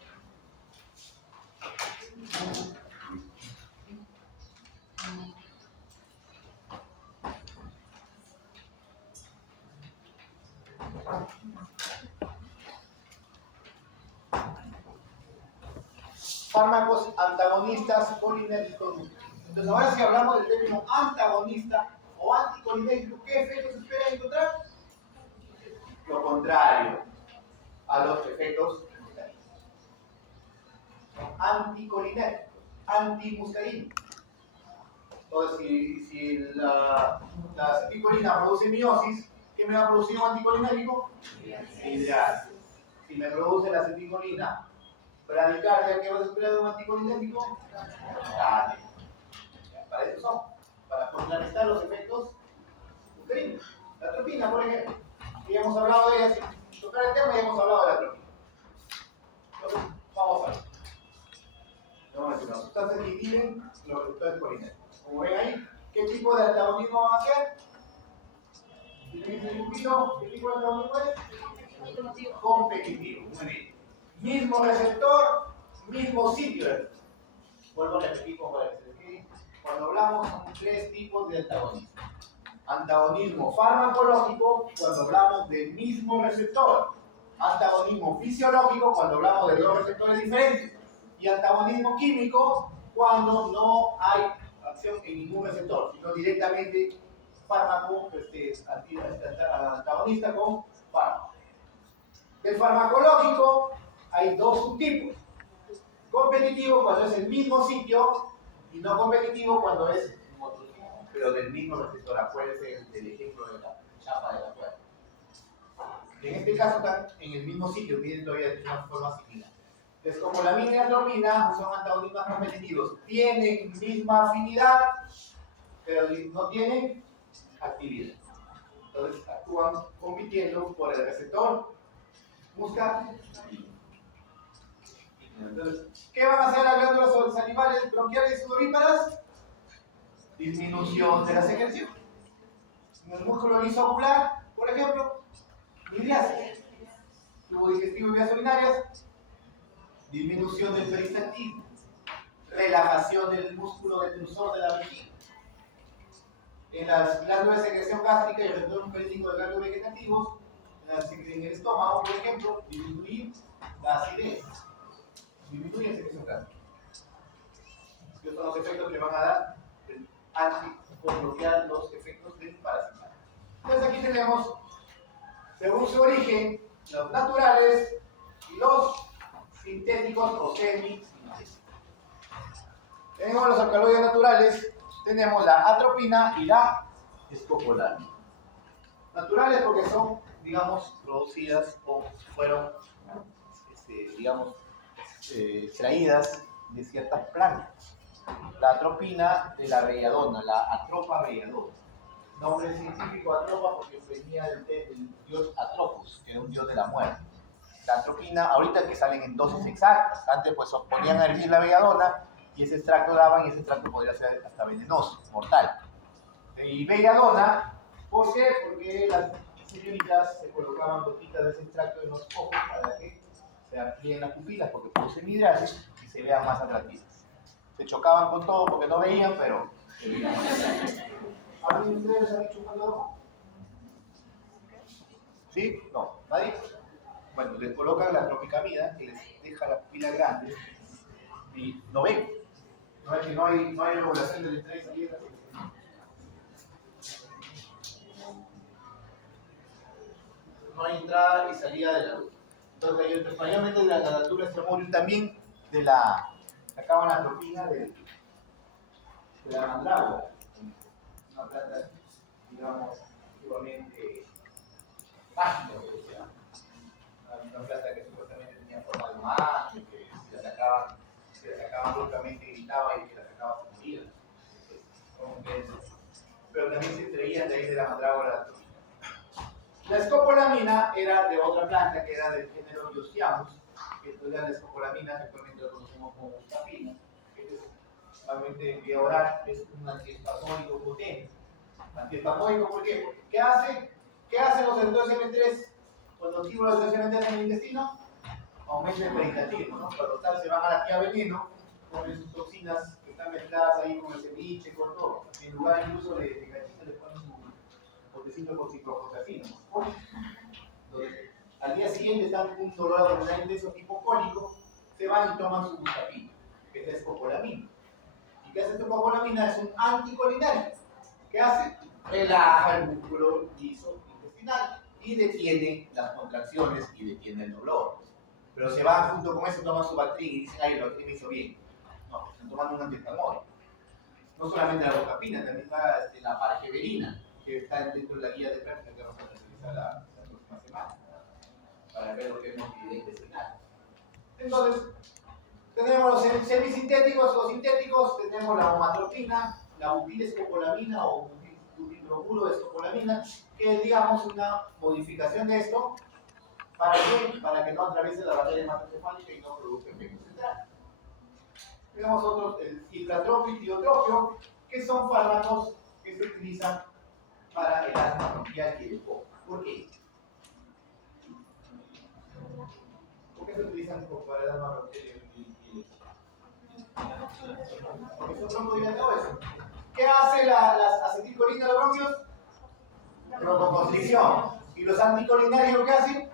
Fármacos antagonistas colinérgicos. Entonces, ahora si hablamos del término antagonista o anticolinérgico, ¿qué efectos esperan encontrar? Lo contrario a los efectos muscarínicos. Anticolinérgicos, antimuscarínicos. Entonces, si la acetilcolina produce miosis, ¿qué me va a producir un anticolinérgico? Hidrasis. Si me produce la acetilcolina bradicardia, ¿qué va a esperar de un anticolinérgico? Dale. Para eso son, para contrarrestar los efectos muscarínicos. La atropina, por ejemplo, ya hemos hablado de ella, sin tocar el tema ya hemos hablado de la atropina. Entonces, vamos a ver. Vamos a decir, las sustancias que inhiben los receptores colinérgicos. Como ven ahí, ¿qué tipo de antagonismo van a hacer? ¿Qué tipo de antagonismo es? Competitivo, muy bien. Mismo receptor, mismo sitio. Vuelvo a repetir como para que se quede. Cuando hablamos son 3 tipos de antagonismo. Antagonismo farmacológico, cuando hablamos del mismo receptor. Antagonismo fisiológico, cuando hablamos de 2 receptores diferentes. Y antagonismo químico, cuando no hay acción en ningún receptor, sino directamente fármaco antagonista con fármaco. Del farmacológico hay 2 subtipos. Competitivo cuando es el mismo sitio y no competitivo cuando es en otro sitio, pero del mismo receptor. Acuérdense del ejemplo de la chapa de la puerta. En este caso están en el mismo sitio, tienen todavía una forma similar. Entonces, como la mina y la atropina son antagonismos competitivos, tienen misma afinidad, pero no tienen actividad. Entonces, actúan compitiendo por el receptor muscarínico. Entonces, ¿qué van a hacer las glándulas salivales, bronquiales y sudoríparas? Disminución de la secreción. En el músculo liso ocular, por ejemplo, midriasis. Tubo digestivo y vías urinarias, disminución del peristaltismo, relajación del músculo detrusor de la vejiga. En las glándulas de secreción gástrica y el retorno perítico de ganglios vegetativos, en el estómago, por ejemplo, disminuir la acidez. Disminuye la secreción gástrica. Estos son los efectos que van a dar por bloquear los efectos del parasitismo. Entonces aquí tenemos, según su origen, los naturales y los sintéticos o semi-sintéticos. Tenemos los alcaloides naturales, tenemos la atropina y la escopolamina. Naturales porque son, digamos, producidas o fueron, digamos, extraídas de ciertas plantas. La atropina de la belladona, la Atropa belladona. Nombre científico Atropa porque venía del dios Atropos, que era un dios de la muerte. La atropina, ahorita que salen en dosis exactas, antes pues ponían a hervir la belladona y ese extracto daban y ese extracto podría ser hasta venenoso, mortal. Y belladona, ¿por qué? Porque las señoritas se colocaban gotitas de ese extracto en los ojos para que se amplíen las pupilas porque produce midriasis y se vean más atractivas. Se chocaban con todo porque no veían, pero... ¿Alguien de ustedes ha hecho un ojo? ¿Sí? No, ¿nadie? Bueno, les colocan la tropicamida, que les deja la pupila grande, y no ven. No ven que no hay regulación del estrés y no hay entrada y salida de la luz. Entonces, mayormente de la altura extramoral también de la cabanatropina de la mandrágora, una planta, digamos, igualmente mágica, o sea, una planta que supuestamente tenía forma de macho, que si la sacaban bruscamente gritaba y que la sacaba se moría. Pero también se extraían de ahí de la mandrágora. La escopolamina era de otra planta que era del género Diosciamus, que entonces la escopolamina actualmente lo conocemos como bustapina, que es realmente vía oral, es un antiespasmódico potente. Antiespasmódico, ¿por qué? Porque ¿qué hace? ¿Qué hacen los receptores M3 cuando activan los receptores M3 en el intestino? Aumenta el peritativo, ¿no? Cuando tal se van a la tía veneno, ponen sus toxinas que están mezcladas ahí con el ceviche, con todo. En lugar incluso de cachito les ponen su potecito con ciprofloxacino. Entonces, al día siguiente están con un dolor abdominal intenso tipo cólico, se van y toman su bustapina, que es la escopolamina. ¿Y qué hace esta escopolamina? Es un anticolinario. ¿Qué hace? Relaja el músculo liso intestinal y detiene las contracciones y detiene el dolor. Pero se van junto con eso, toman su Bactrin y dicen, ay, el Bactrin me hizo bien. No, están tomando un antiespasmódico. No solamente la bustapina, también está la pargeverina, que está dentro de la guía de práctica que vamos a realizar la próxima semana, para ver lo que es motilidad intestinal. Entonces, tenemos los semisintéticos o sintéticos, tenemos la homatropina, la butilescopolamina o butilbromuro de escopolamina, que es, digamos, una modificación de esto. ¿Para qué? Para que no atraviese la barrera hematocefálica y no produzca efecto central. Tenemos otros, el citratropio y tiotropio, que son fármacos que se utilizan para el asma bronquial y el EPOC. ¿Por qué? ¿Por qué se utilizan para el asma bronquial y el EPOC? Porque son broncodilatadores. ¿Qué hace la acetilcolina de los bronquios? Broncoconstricción. ¿Y los anticolinarios qué hacen?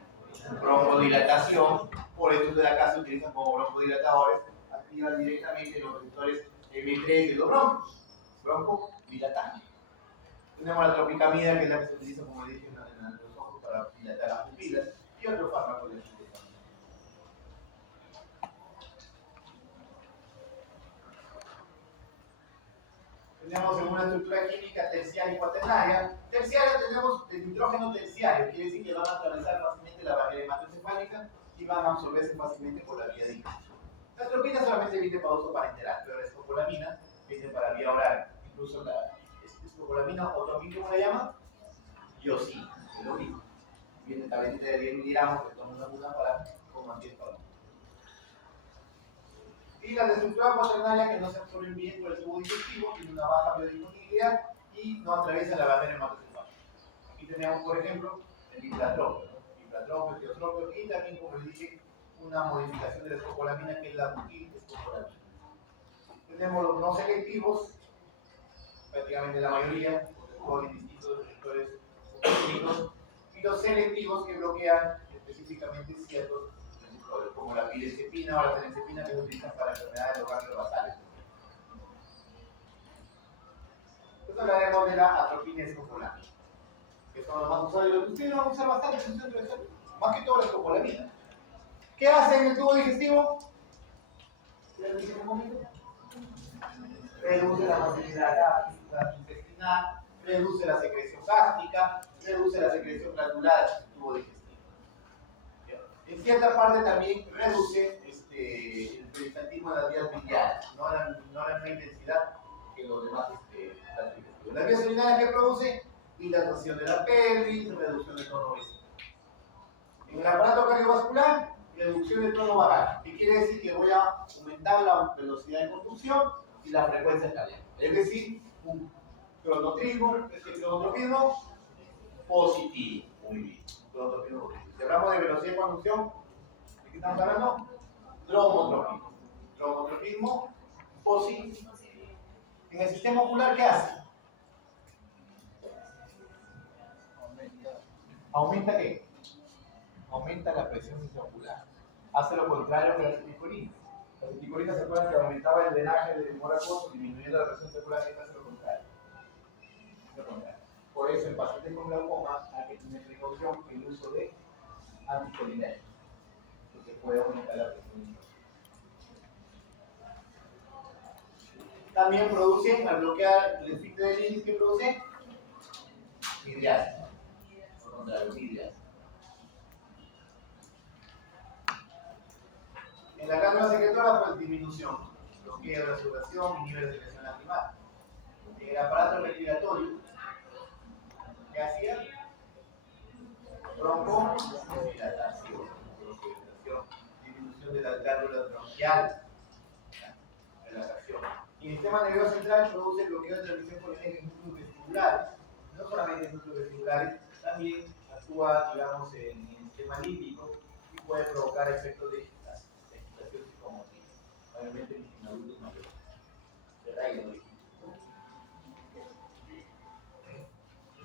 Broncodilatación. Por eso de acá se utilizan como broncodilatadores. Activan directamente los receptores M3 de los broncos. Broncodilatante. Tenemos la tropicamida, que es la que se utiliza, como le dije, en los ojos para dilatar las pupilas. Y otro fármaco de este. Tenemos en una estructura química terciaria y cuaternaria. Terciaria tenemos el nitrógeno terciario, quiere decir que van a atravesar fácilmente la barrera hematocefálica y van a absorberse fácilmente por la vía de ingestión. La atropina solamente viene para uso parenteral, pero la escopolamina viene para vía oral. Incluso la escopolamina, o también, ¿cómo la llama? Diosina, es lo mismo. Viene también de 10 miligramos, que toma una para como antiespasmódico. Y la estructura cuaternaria, que no se absorben bien por el tubo digestivo, tiene una baja biodisponibilidad y no atraviesa la barrera hematocefálica. Aquí tenemos, por ejemplo, el inflatropio, inflatropio, tiotropio y también, como les dije, una modificación de la escopolamina, que es la butilescopolamina. Tenemos los no selectivos, prácticamente la mayoría, porque son distintos receptores químicos, y los selectivos, que bloquean específicamente ciertos receptores, como la pidestepina o la tenestepina, que se utilizan para enfermedades de los ganglios basales. Entonces hablaremos de la atropina escopolamina, que son los más usados y los que ustedes van a usar bastante en su centro de salud, más que todo la escopolamina. ¿Qué hace en el tubo digestivo? Reduce la motilidad intestinal, reduce la secreción gástrica, reduce la secreción glandular del tubo digestivo. En cierta parte también reduce el peristaltismo de las vías biliares, no a la misma intensidad que los demás digestivos. Las vías urinarias que produce dilatación de la pelvis, reducción del tono vesical. En el aparato cardiovascular, reducción del tono vagal, que quiere decir que voy a aumentar la velocidad de conducción y la frecuencia cardíaca. Es decir, un cronotropismo positivo. Muy bien. Cronotropismo positivo. Si hablamos de velocidad de conducción, ¿de qué estamos hablando? Dromotropismo. Dromotropismo positivo. En el sistema ocular, ¿qué hace? ¿Aumenta qué? aumenta la presión intraocular. Hace lo contrario que la aceticolina. La aceticolina se acuerdan que aumentaba el drenaje del humor acuoso, disminuyendo la presión intraocular, y hace lo contrario. Por eso en pacientes con glaucoma hay que tener precaución en el uso de anticolinérgicos, porque puede aumentar la presión intraocular. También producen, al bloquear el esfínter del iris, que produce midriasis. Por contrario, midriasis. En la glándula secretora, pues disminución, bloqueo de la sudoración, inhibe la secreción lacrimal. En el aparato respiratorio, ¿qué hacía? Bronco-dilatación, disminución de la glándula bronquial, relajación. Y el sistema nervioso central produce bloqueo de transmisión colinérgica en núcleos vestibulares. No solamente en núcleos vestibulares, también actúa, digamos, en el sistema límbico y puede provocar efectos de agitación psicomotriz, obviamente en adultos mayores. De raíz.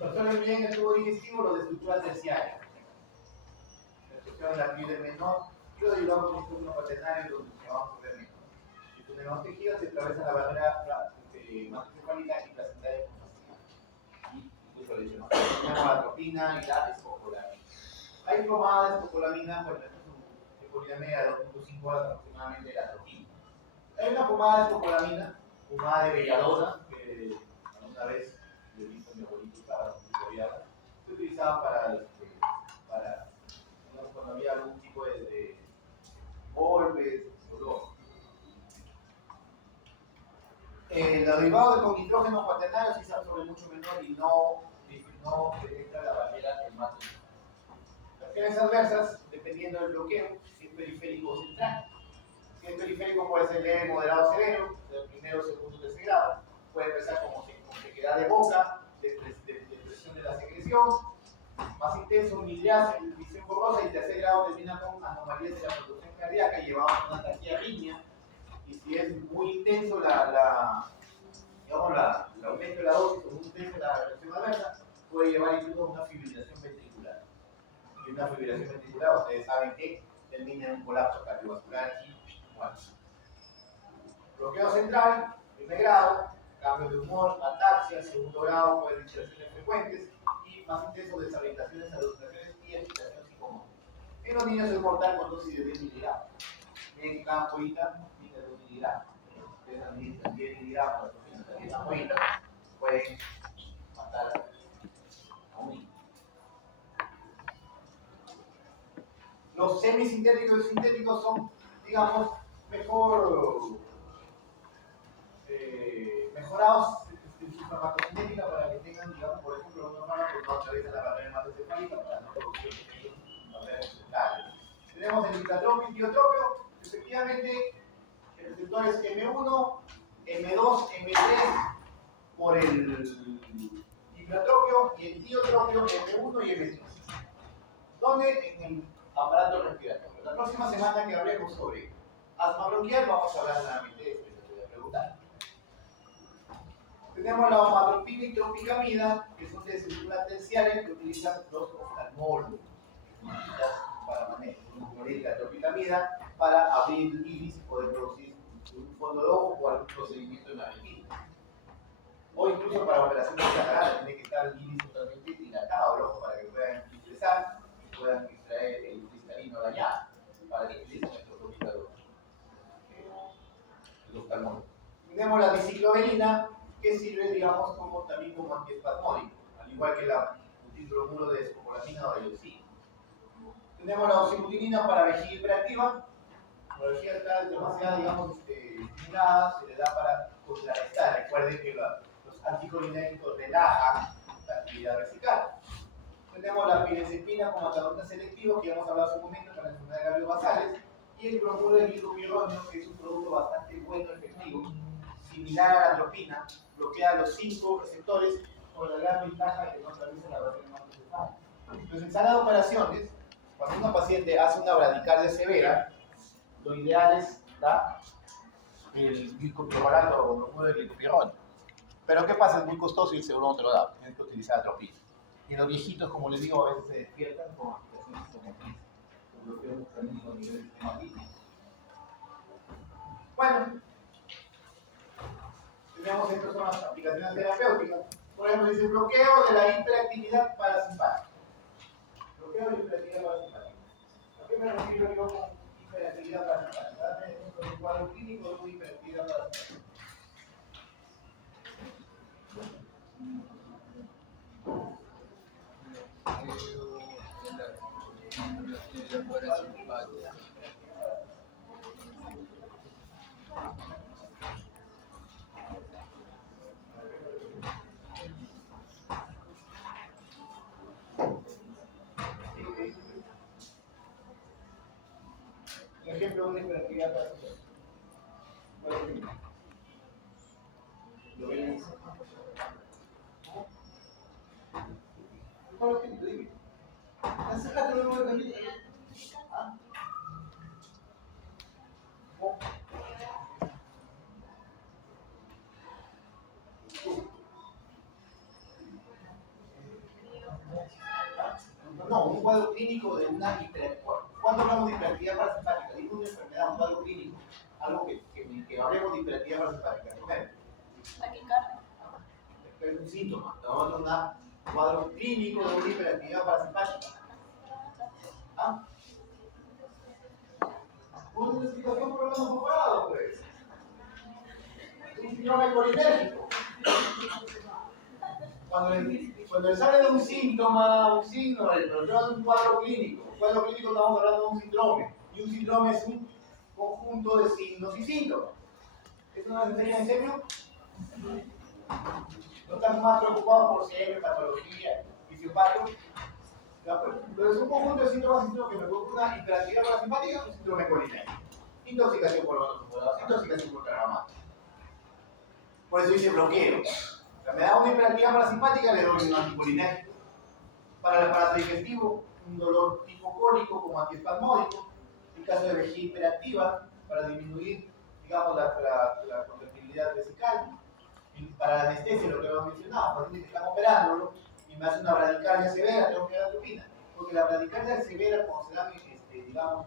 Absorben bien el tubo digestivo los de estructura terciaria. La expresión de la piel menor y lo derivamos del intestino cuaternario, donde se vamos a ver mejor. Si tenemos tejidos, se atraviesa la barrera macrocefálica y placentaria con facilidad. Y incluso lesionamos. Tenemos la atropina y la escopolamina. Hay pomada de escopolamina, bueno, esta es una escopolamina media de 2.5 horas aproximadamente de la atropina. Hay una pomada de escopolamina, pomada de belladona, que una vez le he visto a mi abuelito usar, se utilizaba para cuando había algún tipo de golpes, dolor. Los derivados con nitrógeno cuaternario sí se absorben mucho menor y no penetra la barrera hematoencefálica. Las reacciones adversas, dependiendo del bloqueo, si es periférico o central. Si es periférico puede ser leve, moderado, severo, del primero, segundo, tercer grado. Puede empezar con sequedad de boca, depresión de la secreción, más intenso, midriasis, visión borrosa, y tercer grado termina con anomalías de la producción cardíaca y llevamos a una taquiarritmia. Y si es muy intenso el aumento de la dosis o muy intensa la reacción adversa, puede llevar incluso a una fibrilación ventricular. Y una fibrilación ventricular, ustedes saben que termina en un colapso cardiovascular y muerte. Bloqueo central, primer grado, cambio de humor, ataxia, segundo grado, pueden distracciones frecuentes y más intenso desorientaciones, alucinaciones y agitación psicomotriz. En los niños es mortal con dosis de 10 miligramos. En cada ampollita, 2 miligramos. Ustedes administran 10 miligramos de 10 ampollitas, pueden matar a un niño. Los semisintéticos y sintéticos son, digamos, mejorados en su farmacocinética para que tengan, digamos, por ejemplo, unos fármacos no atraviesan la barrera hematoencefálica para no producir barreras centrales. Tenemos el micratropio y tiotropio, efectivamente, el receptor es M1, M2, M3 por el micratropio y el tiotropio M1 y M3. ¿Dónde? En el aparato respiratorio. La próxima semana que hablemos sobre asma bronquial vamos a hablar nuevamente de esto, les voy a preguntar. Tenemos la omatropina y tropicamida, que son de estructura terciaria que utilizan los oftalmólogos para manejo. La tropicamida para abrir el iris y poder producir un fondo de ojo o algún procedimiento en la retina. O incluso para operaciones de catarata, tiene que estar el iris totalmente dilatado el ojo para que puedan ingresar y puedan extraer el cristalino dañado para que utilicen nuestro propio el oftalmólogo. Tenemos la dicicloverina, que sirve, digamos, también como antiespasmódico, al igual que la butilbromuro de escopolamina o de dioxina. Tenemos la oxibutinina para vejiga hiperactiva. La vejiga está demasiado, digamos, estimulada, se le da para contrarrestar. Recuerden que los anticolinérgicos relajan la actividad vesical. Tenemos la pirenzepina como antagonista selectivo, que ya hemos hablado hace un momento para la enfermedad de ganglios basales, y el bromuro de glicopironio, que es un producto bastante bueno, efectivo, similar a la atropina, bloquea los 5 receptores con la gran ventaja de que no atraviesa la barrera hematoencefálica. Entonces, en sala de operaciones, cuando una paciente hace una bradicardia severa, lo ideal es dar el glicopironato o bromuro de glicopironio. Pero ¿qué pasa? Es muy costoso y el seguro no te lo da. Tienes que utilizar atropina. Y los viejitos, como les digo, a veces se despiertan con agitación psicomotriz. bloqueo muscarínico a nivel del sistema límbico. Bueno, tenemos estas son las aplicaciones terapéuticas. Por ejemplo, dice bloqueo de la hiperactividad parasimpática. Bloqueo de la hiperactividad parasimpática. ¿A qué me refiero yo con hiperactividad parasimpática? Dame ejemplo de un cuadro clínico de una hiperactividad parasimpática. Un ejemplo de una hiperactividad parasimpática. Lo ven. ¿Cuál es el límite? Acércate luego de camino. ¿Ah? No, un cuadro clínico de una hiperactividad. ¿Cuándo hablamos de hiperactividad parasimpática? Digo una enfermedad, un cuadro clínico. Algo que hablemos de hiperactividad parasimpática. Primero. Taquicardia. Es un síntoma. Estamos hablando de un cuadro clínico de una hiperactividad parasimpática. ¿Ah? Una explicación por lo menos comparado, pues. Un síndrome colinérgico. Cuando le sale de un síntoma, un signo, pero yo de un cuadro clínico. Un cuadro clínico estamos hablando de un síndrome. Y un síndrome es un conjunto de signos y síntomas. ¿Eso nos enseña en serio? No estamos más preocupados por CM, patología, fisiopatio. Entonces, un conjunto de síntomas y síntomas que me provoca una hiperactividad parasimpática, un síndrome colinérgico. Intoxicación por vatos, intoxicación por carbamático. Por eso dice bloqueo. O sea, me da una hiperactividad parasimpática, le doy un anticolinérgico. Para el aparato digestivo, un dolor tipo cólico como antiespasmódico. En caso de vejiga hiperactiva, para disminuir, digamos, la contractilidad vesical. Y para la anestesia, lo que hemos mencionado, pacientes que están operándolo y me hace una bradicardia severa, tengo que dar atropina. Porque la bradicardia severa, cuando se da, digamos,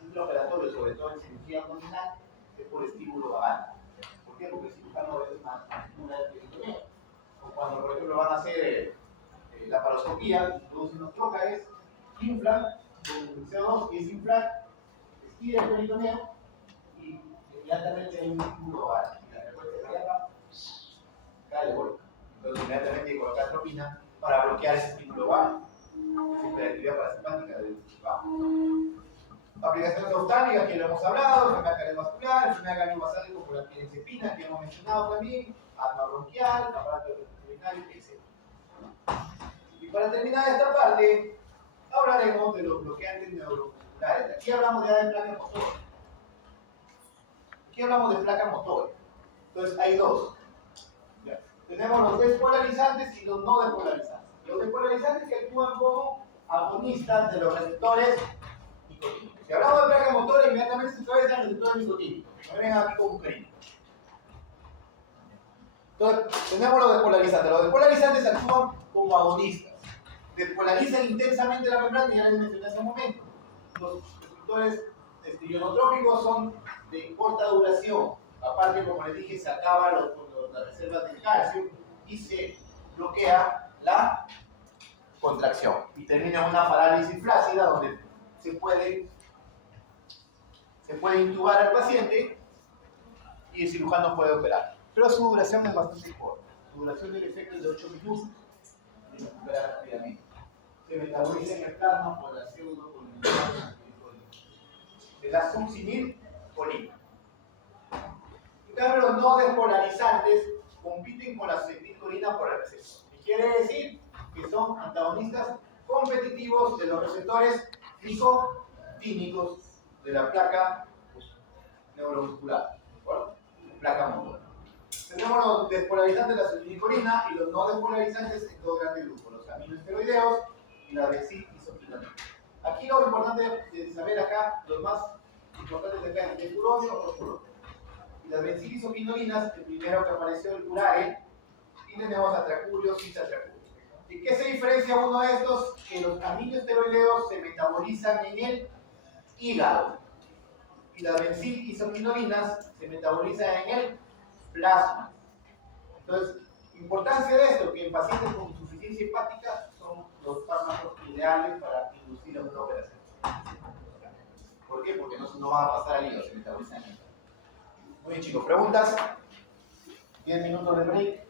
en un operatorio, sobre todo en cirugía abdominal, es por estímulo vagal. ¿Por qué? Porque el cirujano a veces manipula el peritoneo. O cuando, por ejemplo, van a hacer la paroscopía, introducen los trocas, inflan con CO2 y es inflar, estira el peritoneo y inmediatamente hay un estímulo vagal. Y la respuesta es allá cae de golpe. Entonces, inmediatamente hay que colocar atropina para bloquear ese estímulo vagal. Es hiperactividad parasimpática del bajo. Aplicaciones oftálmicas que lo hemos hablado, enfermedad cardiovascular, enfermedad cardiovascular como la pielensepina que hemos mencionado también, asma bronquial, aparato respiratorio, etc. Y para terminar esta parte, hablaremos de los bloqueantes neuromusculares. Aquí hablamos ya de placas motoras. Aquí hablamos de placas motoras. Entonces hay dos. Ya. Tenemos los despolarizantes y los no despolarizantes. Los despolarizantes que actúan como agonistas de los receptores nicotínicos. Si hablamos de placa motora, inmediatamente se trae el receptor nicotínico. No vengan aquí con un cariño. Entonces, tenemos los despolarizantes. Los despolarizantes actúan como agonistas. Despolarizan intensamente la membrana, ya les mencioné hace un momento. Los receptores ionotrópicos son de corta duración. Aparte, como les dije, se acaban las reservas del calcio y se bloquea la contracción. Y termina en una parálisis flácida donde se puede intubar al paciente y el cirujano puede operar. Pero su duración es bastante corta. Su duración del efecto es de 8 minutos y recupera rápidamente. Se metaboliza en el plasma por la pseudocolinina de la succinilcolina. En cambio, los no despolarizantes compiten con la acetilcolina por el receptor. ¿Qué quiere decir? Que son antagonistas competitivos de los receptores nicotínicos de la placa neuromuscular, ¿de acuerdo? Placa motora. Tenemos los despolarizantes de la acetilcolina y los no despolarizantes en dos grandes grupos, los aminoesteroideos y la benzoisoquinolina. Aquí lo importante de saber acá, los más importantes de acá, el furonio o los furones. Y las benzoisoquinolinas, el primero que apareció el curare, y tenemos atracurio, cisatracurio. ¿Y qué se diferencia uno de estos? Que los aminoesteroideos se metabolizan en el hígado. Y las benzil-isoquinolinas se metabolizan en el plasma. Entonces, importancia de esto, que en pacientes con insuficiencia hepática son los fármacos ideales para inducir a una operación. ¿Por qué? Porque no van a pasar al hígado, se metabolizan en el hígado. Muy bien, chicos, ¿preguntas? 10 minutos de break.